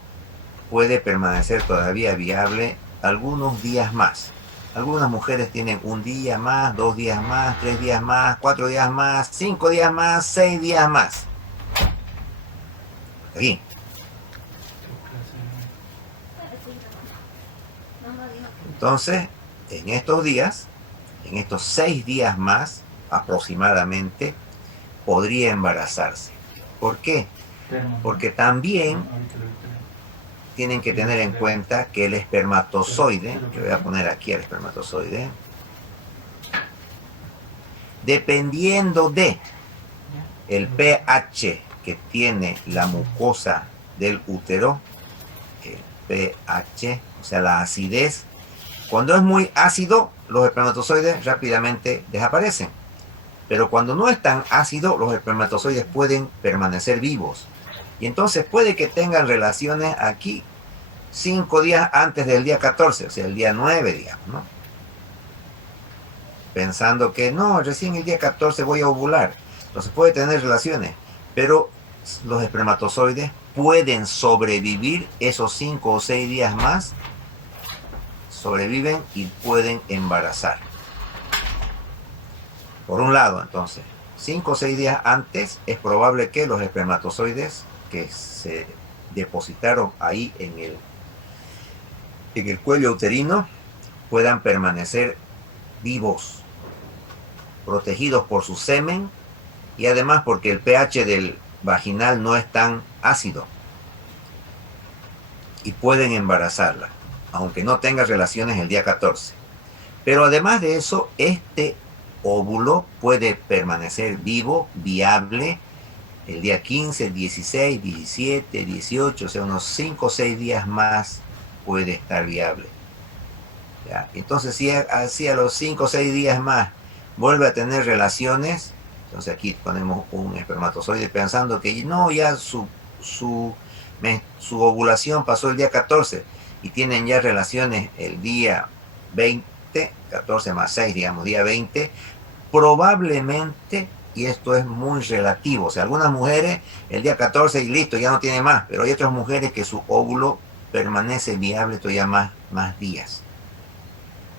puede permanecer todavía viable algunos días más. Algunas mujeres tienen un día más, 2 días más, 3 días más, 4 días más, 5 días más, 6 días más. Aquí. Entonces, en estos días, en estos 6 días más aproximadamente, podría embarazarse. ¿Por qué? Porque también tienen que tener en cuenta que el espermatozoide, yo voy a poner aquí el espermatozoide, dependiendo de el pH que tiene la mucosa del útero, el pH, o sea, la acidez, cuando es muy ácido, los espermatozoides rápidamente desaparecen. Pero cuando no es tan ácido, los espermatozoides pueden permanecer vivos. Y entonces puede que tengan relaciones aquí 5 días antes del día 14, o sea, el día 9, digamos, ¿no? Pensando que no, recién el día 14 voy a ovular. Entonces puede tener relaciones, pero los espermatozoides pueden sobrevivir esos 5 o 6 días más, sobreviven y pueden embarazar. Por un lado, entonces, 5 o 6 días antes es probable que los espermatozoides que se depositaron ahí en el cuello uterino puedan permanecer vivos, protegidos por su semen y además porque el pH del vaginal no es tan ácido y pueden embarazarla, aunque no tenga relaciones el día 14. Pero además de eso, este óvulo puede permanecer vivo, viable, el día 15, 16, 17, 18, o sea, unos 5 o 6 días más puede estar viable. ¿Ya? Entonces, si a los 5 o 6 días más vuelve a tener relaciones, entonces aquí ponemos un espermatozoide pensando que no, ya su ovulación pasó el día 14 y tienen ya relaciones el día 20, 14 más 6, digamos, día 20, probablemente, y esto es muy relativo, o sea, algunas mujeres el día 14 y listo, ya no tiene más, pero hay otras mujeres que su óvulo permanece viable todavía más días.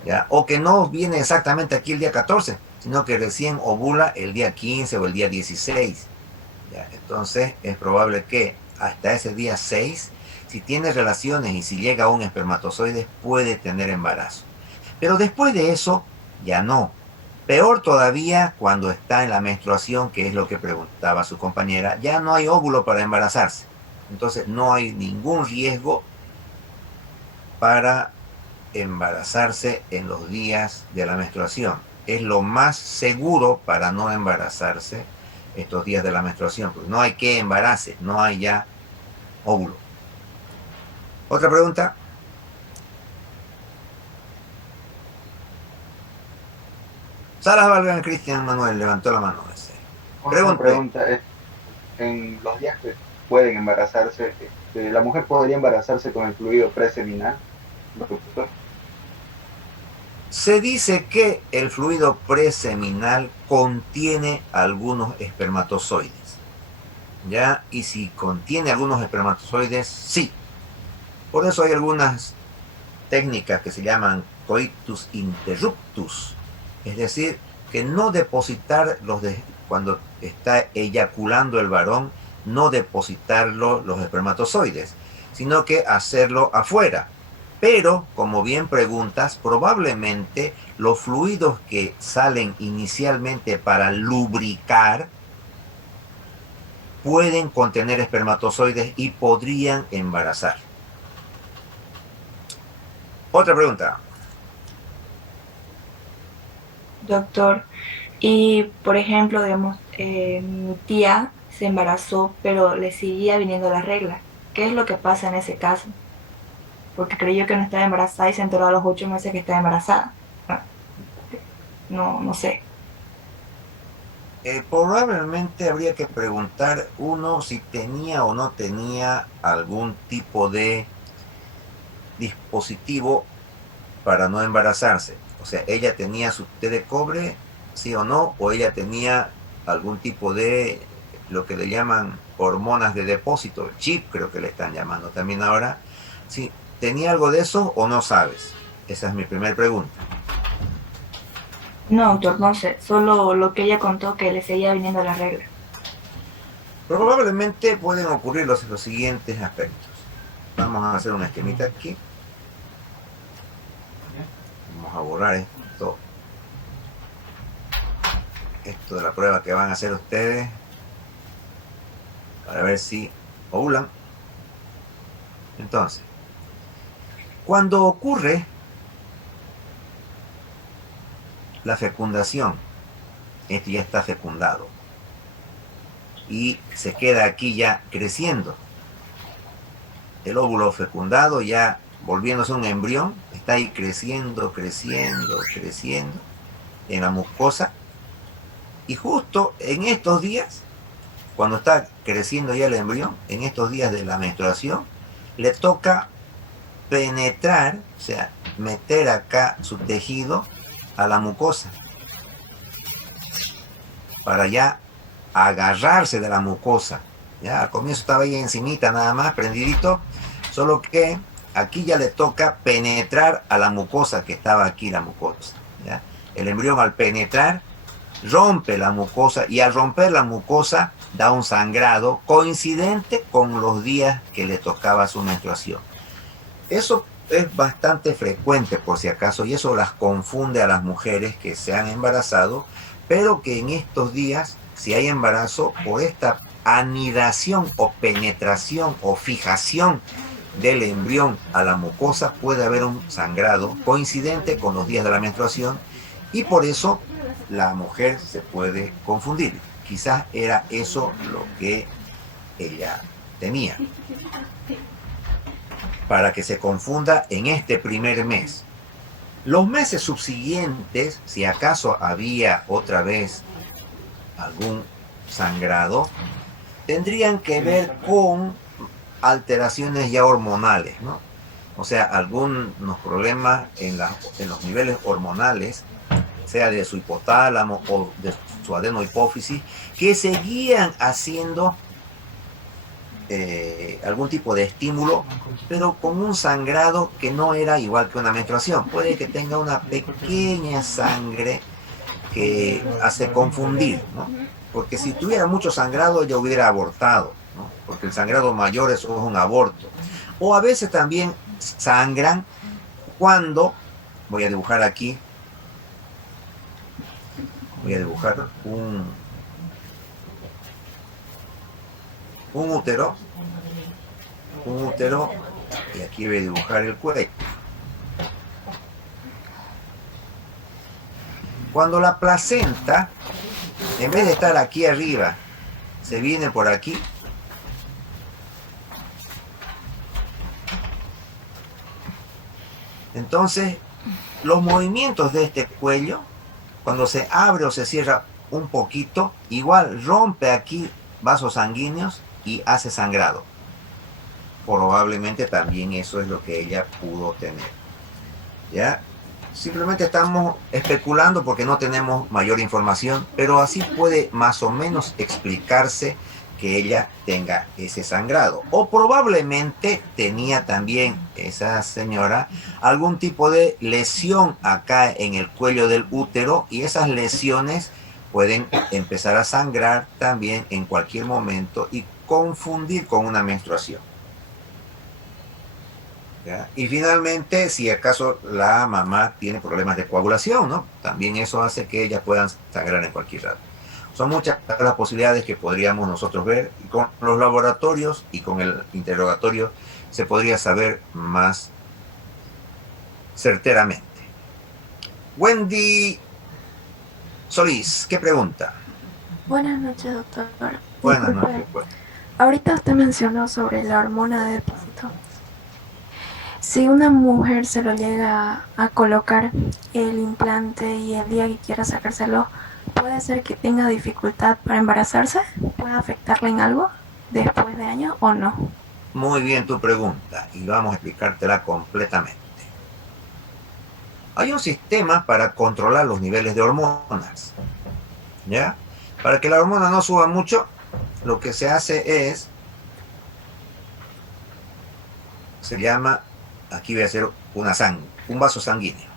¿ya? O que no viene exactamente aquí el día 14, sino que recién ovula el día 15 o el día 16. ¿Ya? Entonces es probable que hasta ese día 6, si tiene relaciones y si llega a un espermatozoide, puede tener embarazo. Pero después de eso, ya no. Peor todavía cuando está en la menstruación, que es lo que preguntaba su compañera, ya no hay óvulo para embarazarse. Entonces no hay ningún riesgo para embarazarse en los días de la menstruación. Es lo más seguro para no embarazarse estos días de la menstruación, porque no hay que embarace, no hay ya óvulo. ¿Otra pregunta? Salas Valgan Cristian Manuel levantó la mano. Una pregunta es, en los días que pueden embarazarse, ¿la mujer podría embarazarse con el fluido preseminal, doctor? Se dice que el fluido preseminal contiene algunos espermatozoides, ¿ya? Y si contiene algunos espermatozoides, sí. Por eso hay algunas técnicas que se llaman coitus interruptus, es decir, que no depositar cuando está eyaculando el varón, no depositarlo los espermatozoides, sino que hacerlo afuera. Pero, como bien preguntas, probablemente los fluidos que salen inicialmente para lubricar pueden contener espermatozoides y podrían embarazar. Otra pregunta. Doctor, y por ejemplo, digamos, mi tía se embarazó, pero le seguía viniendo la regla. ¿Qué es lo que pasa en ese caso? Porque creyó que no estaba embarazada y se enteró a los 8 meses que estaba embarazada. No sé. Probablemente habría que preguntar uno si tenía o no tenía algún tipo de dispositivo para no embarazarse. O sea, ella tenía su té de cobre, sí o no, o ella tenía algún tipo de lo que le llaman hormonas de depósito, chip creo que le están llamando también ahora. Sí, ¿tenía algo de eso o no sabes? Esa es mi primera pregunta. No, doctor, no sé. Solo lo que ella contó, que le seguía viniendo la regla. Probablemente pueden ocurrir los siguientes aspectos. Vamos a hacer una esquemita aquí. Vamos a borrar esto de la prueba que van a hacer ustedes para ver si ovulan. Entonces, cuando ocurre la fecundación, esto ya está fecundado y se queda aquí ya creciendo. El óvulo fecundado ya volviéndose un embrión, está ahí creciendo en la mucosa. Y justo en estos días, cuando está creciendo ya el embrión, en estos días de la menstruación, le toca penetrar, o sea, meter acá su tejido a la mucosa, para ya agarrarse de la mucosa. Ya al comienzo estaba ahí encimita nada más, prendidito, solo que aquí ya le toca penetrar a la mucosa que estaba aquí, la mucosa. ¿Ya? El embrión al penetrar rompe la mucosa y al romper la mucosa da un sangrado coincidente con los días que le tocaba su menstruación. Eso es bastante frecuente por si acaso y eso las confunde a las mujeres que se han embarazado, pero que en estos días, si hay embarazo, por esta anidación o penetración o fijación del embrión a la mucosa puede haber un sangrado coincidente con los días de la menstruación y por eso la mujer se puede confundir. Quizás era eso lo que ella tenía, para que se confunda en este primer mes. Los meses subsiguientes, si acaso había otra vez algún sangrado, tendrían que ver con alteraciones ya hormonales, ¿no? O sea, algunos problemas en los niveles hormonales, sea de su hipotálamo o de su adenohipófisis, que seguían haciendo algún tipo de estímulo, pero con un sangrado que no era igual que una menstruación. Puede que tenga una pequeña sangre que hace confundir, ¿no? Porque si tuviera mucho sangrado ella hubiera abortado, ¿no? Porque el sangrado mayor es un aborto. O a veces también sangran cuando, voy a dibujar aquí, voy a dibujar un útero, y aquí voy a dibujar el cuello. Cuando la placenta, en vez de estar aquí arriba, se viene por aquí, entonces los movimientos de este cuello, cuando se abre o se cierra un poquito, igual rompe aquí vasos sanguíneos y hace sangrado. Probablemente también eso es lo que ella pudo tener. ¿Ya? Simplemente estamos especulando porque no tenemos mayor información, pero así puede más o menos explicarse que ella tenga ese sangrado. O probablemente tenía también esa señora algún tipo de lesión acá en el cuello del útero, y esas lesiones pueden empezar a sangrar también en cualquier momento y confundir con una menstruación. ¿Ya? Y finalmente, si acaso la mamá tiene problemas de coagulación, ¿no? También eso hace que ellas puedan sangrar en cualquier rato. Son muchas las posibilidades que podríamos nosotros ver, y con los laboratorios y con el interrogatorio se podría saber más certeramente. Wendy Solís, ¿qué pregunta? Buenas noches, doctor. Buenas Disculpe, noches. Pues. ahorita usted mencionó sobre la hormona de depósito. Si una mujer se lo llega a colocar el implante y el día que quiera sacárselo, ¿puede ser que tenga dificultad para embarazarse? ¿Puede afectarle en algo después de años o no? Muy bien tu pregunta, y vamos a explicártela completamente. Hay un sistema para controlar los niveles de hormonas, ¿ya? Para que la hormona no suba mucho, lo que se hace es, se llama, aquí voy a hacer un vaso sanguíneo.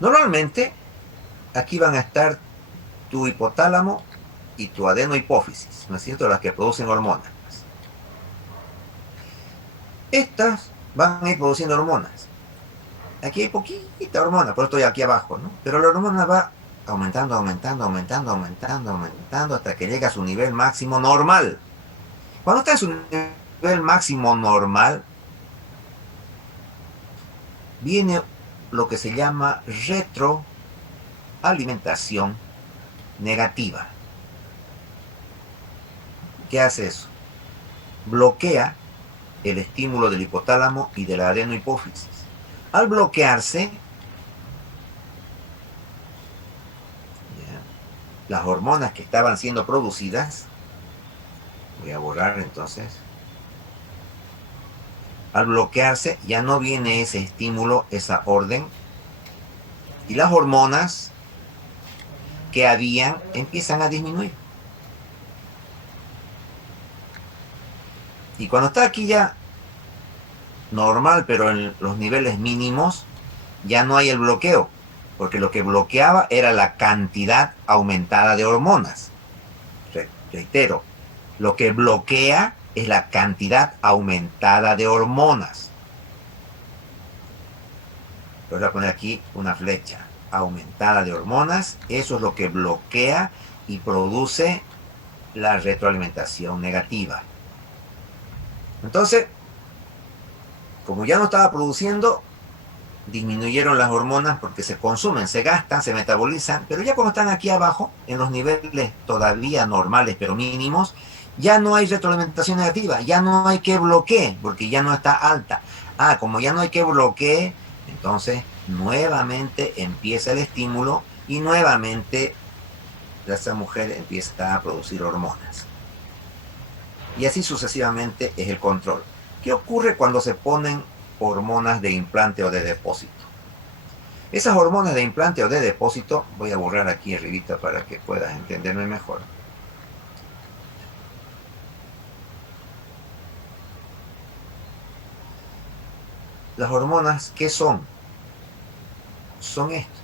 Normalmente, aquí van a estar tu hipotálamo y tu adenohipófisis, ¿no es cierto? Las que producen hormonas. Estas van a ir produciendo hormonas. Aquí hay poquita hormona, por esto estoy aquí abajo, ¿no? Pero la hormona va aumentando hasta que llega a su nivel máximo normal. Cuando está en su nivel máximo normal, viene lo que se llama retroalimentación negativa. ¿Qué hace eso? Bloquea el estímulo del hipotálamo y de la adenohipófisis. Al bloquearse, las hormonas que estaban siendo producidas, voy a borrar entonces, al bloquearse ya no viene ese estímulo, esa orden, y las hormonas que habían empiezan a disminuir. Y cuando está aquí ya normal, pero en los niveles mínimos, ya no hay el bloqueo, porque lo que bloqueaba era la cantidad aumentada de hormonas. Reitero, lo que bloquea es la cantidad aumentada de hormonas. Voy a poner aquí una flecha. Aumentada de hormonas, eso es lo que bloquea y produce la retroalimentación negativa. Entonces, como ya no estaba produciendo, disminuyeron las hormonas porque se consumen, se gastan, se metabolizan, pero ya cuando están aquí abajo, en los niveles todavía normales pero mínimos, ya no hay retroalimentación negativa, ya no hay que bloquee, porque ya no está alta. Como ya no hay que bloquee, entonces nuevamente empieza el estímulo y nuevamente esa mujer empieza a producir hormonas. Y así sucesivamente es el control. ¿Qué ocurre cuando se ponen hormonas de implante o de depósito? Esas hormonas de implante o de depósito, voy a borrar aquí arribita para que puedas entenderme mejor. Las hormonas, ¿qué son? Son esto,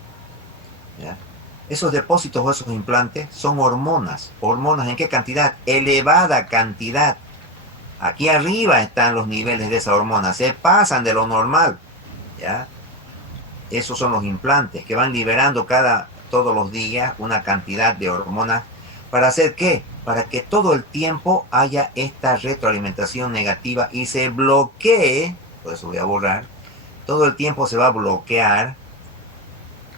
¿ya? Esos depósitos o esos implantes son hormonas. ¿Hormonas en qué cantidad? Elevada cantidad. Aquí arriba están los niveles de esa hormona. Se pasan de lo normal, ¿ya? Esos son los implantes que van liberando todos los días una cantidad de hormonas. ¿Para hacer qué? Para que todo el tiempo haya esta retroalimentación negativa y se bloquee, por eso voy a borrar, todo el tiempo se va a bloquear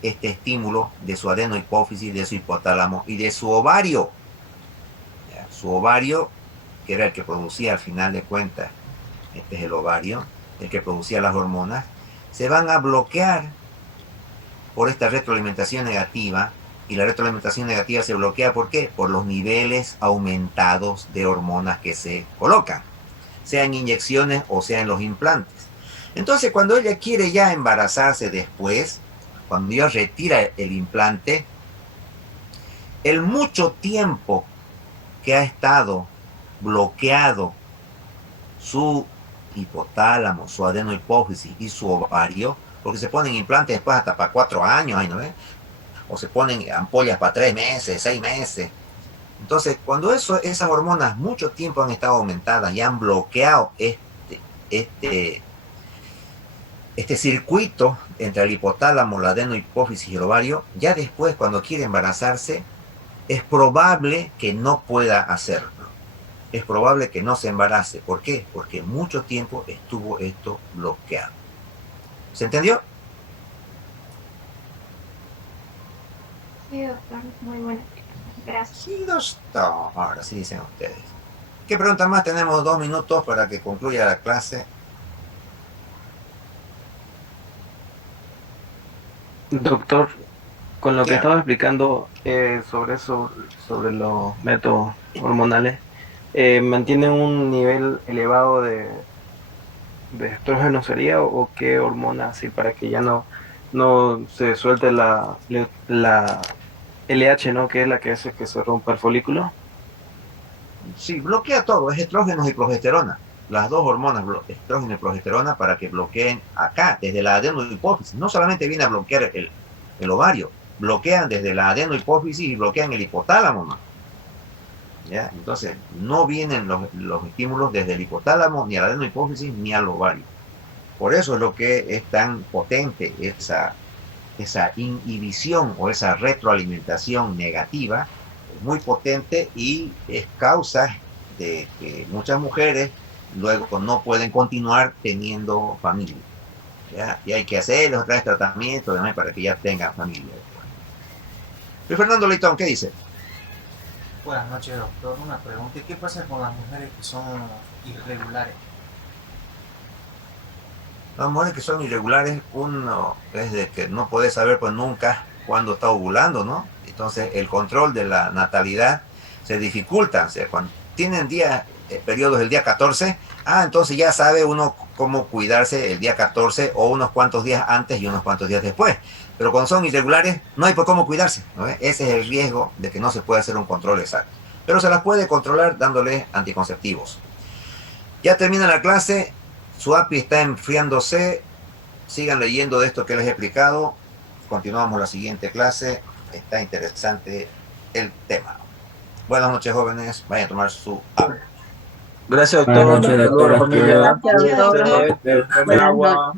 este estímulo de su adenohipófisis, de su hipotálamo y de su ovario. ¿Ya? Su ovario, que era el que producía al final de cuentas, este es el ovario, el que producía las hormonas, se van a bloquear por esta retroalimentación negativa, y la retroalimentación negativa se bloquea ¿por qué? Por los niveles aumentados de hormonas que se colocan, sea en inyecciones o sea en los implantes. Entonces, cuando ella quiere ya embarazarse después, cuando ella retira el implante, el mucho tiempo que ha estado bloqueado su hipotálamo, su adenohipófisis y su ovario, porque se ponen implantes después hasta para 4 años, ¿no? O se ponen ampollas para 3 meses, 6 meses. Entonces, cuando esas hormonas mucho tiempo han estado aumentadas y han bloqueado este circuito entre el hipotálamo, la adenohipófisis y el ovario, ya después, cuando quiere embarazarse, es probable que no pueda hacerlo. Es probable que no se embarace. ¿Por qué? Porque mucho tiempo estuvo esto bloqueado. ¿Se entendió? Sí, doctor, muy bueno. Gracias. Sí, doctor. Ahora sí dicen ustedes. ¿Qué pregunta más? Tenemos 2 minutos para que concluya la clase. Doctor, con lo que Ya. estaba explicando sobre los métodos hormonales, ¿mantienen un nivel elevado de estrógeno sería o qué hormona así para que ya no se suelte la LH, ¿no? Que es la que hace que se rompa el folículo? Sí, bloquea todo, es estrógenos y progesterona. Las dos hormonas, estrógeno y progesterona, para que bloqueen acá, desde la adenohipófisis. No solamente viene a bloquear el ovario, bloquean desde la adenohipófisis y bloquean el hipotálamo, ¿no? ¿Ya? Entonces, no vienen los estímulos desde el hipotálamo, ni a la adenohipófisis, ni al ovario. Por eso es lo que es tan potente esa inhibición o esa retroalimentación negativa, es muy potente y es causa de que muchas mujeres luego no pueden continuar teniendo familia, ¿ya? Y hay que hacerles otra vez tratamiento además para que ya tengan familia. Y Fernando Leitón, ¿qué dice? Buenas noches, doctor. Una pregunta. ¿Qué pasa con las mujeres que son irregulares? Las mujeres que son irregulares, uno es de que no puede saber pues nunca cuándo está ovulando, ¿no? Entonces el control de la natalidad se dificulta. O sea, cuando tienen periodos el día 14, entonces ya sabe uno cómo cuidarse el día 14 o unos cuantos días antes y unos cuantos días después. Pero cuando son irregulares, no hay por cómo cuidarse, ¿no? Ese es el riesgo de que no se pueda hacer un control exacto. Pero se las puede controlar dándole anticonceptivos. Ya termina la clase, su API está enfriándose. Sigan leyendo de esto que les he explicado. Continuamos la siguiente clase. Está interesante el tema. Buenas noches, jóvenes. Vayan a tomar su agua. Gracias, doctor. Buenas noches, doctor. Saludos, familia. Gracias, doctor. Tome agua.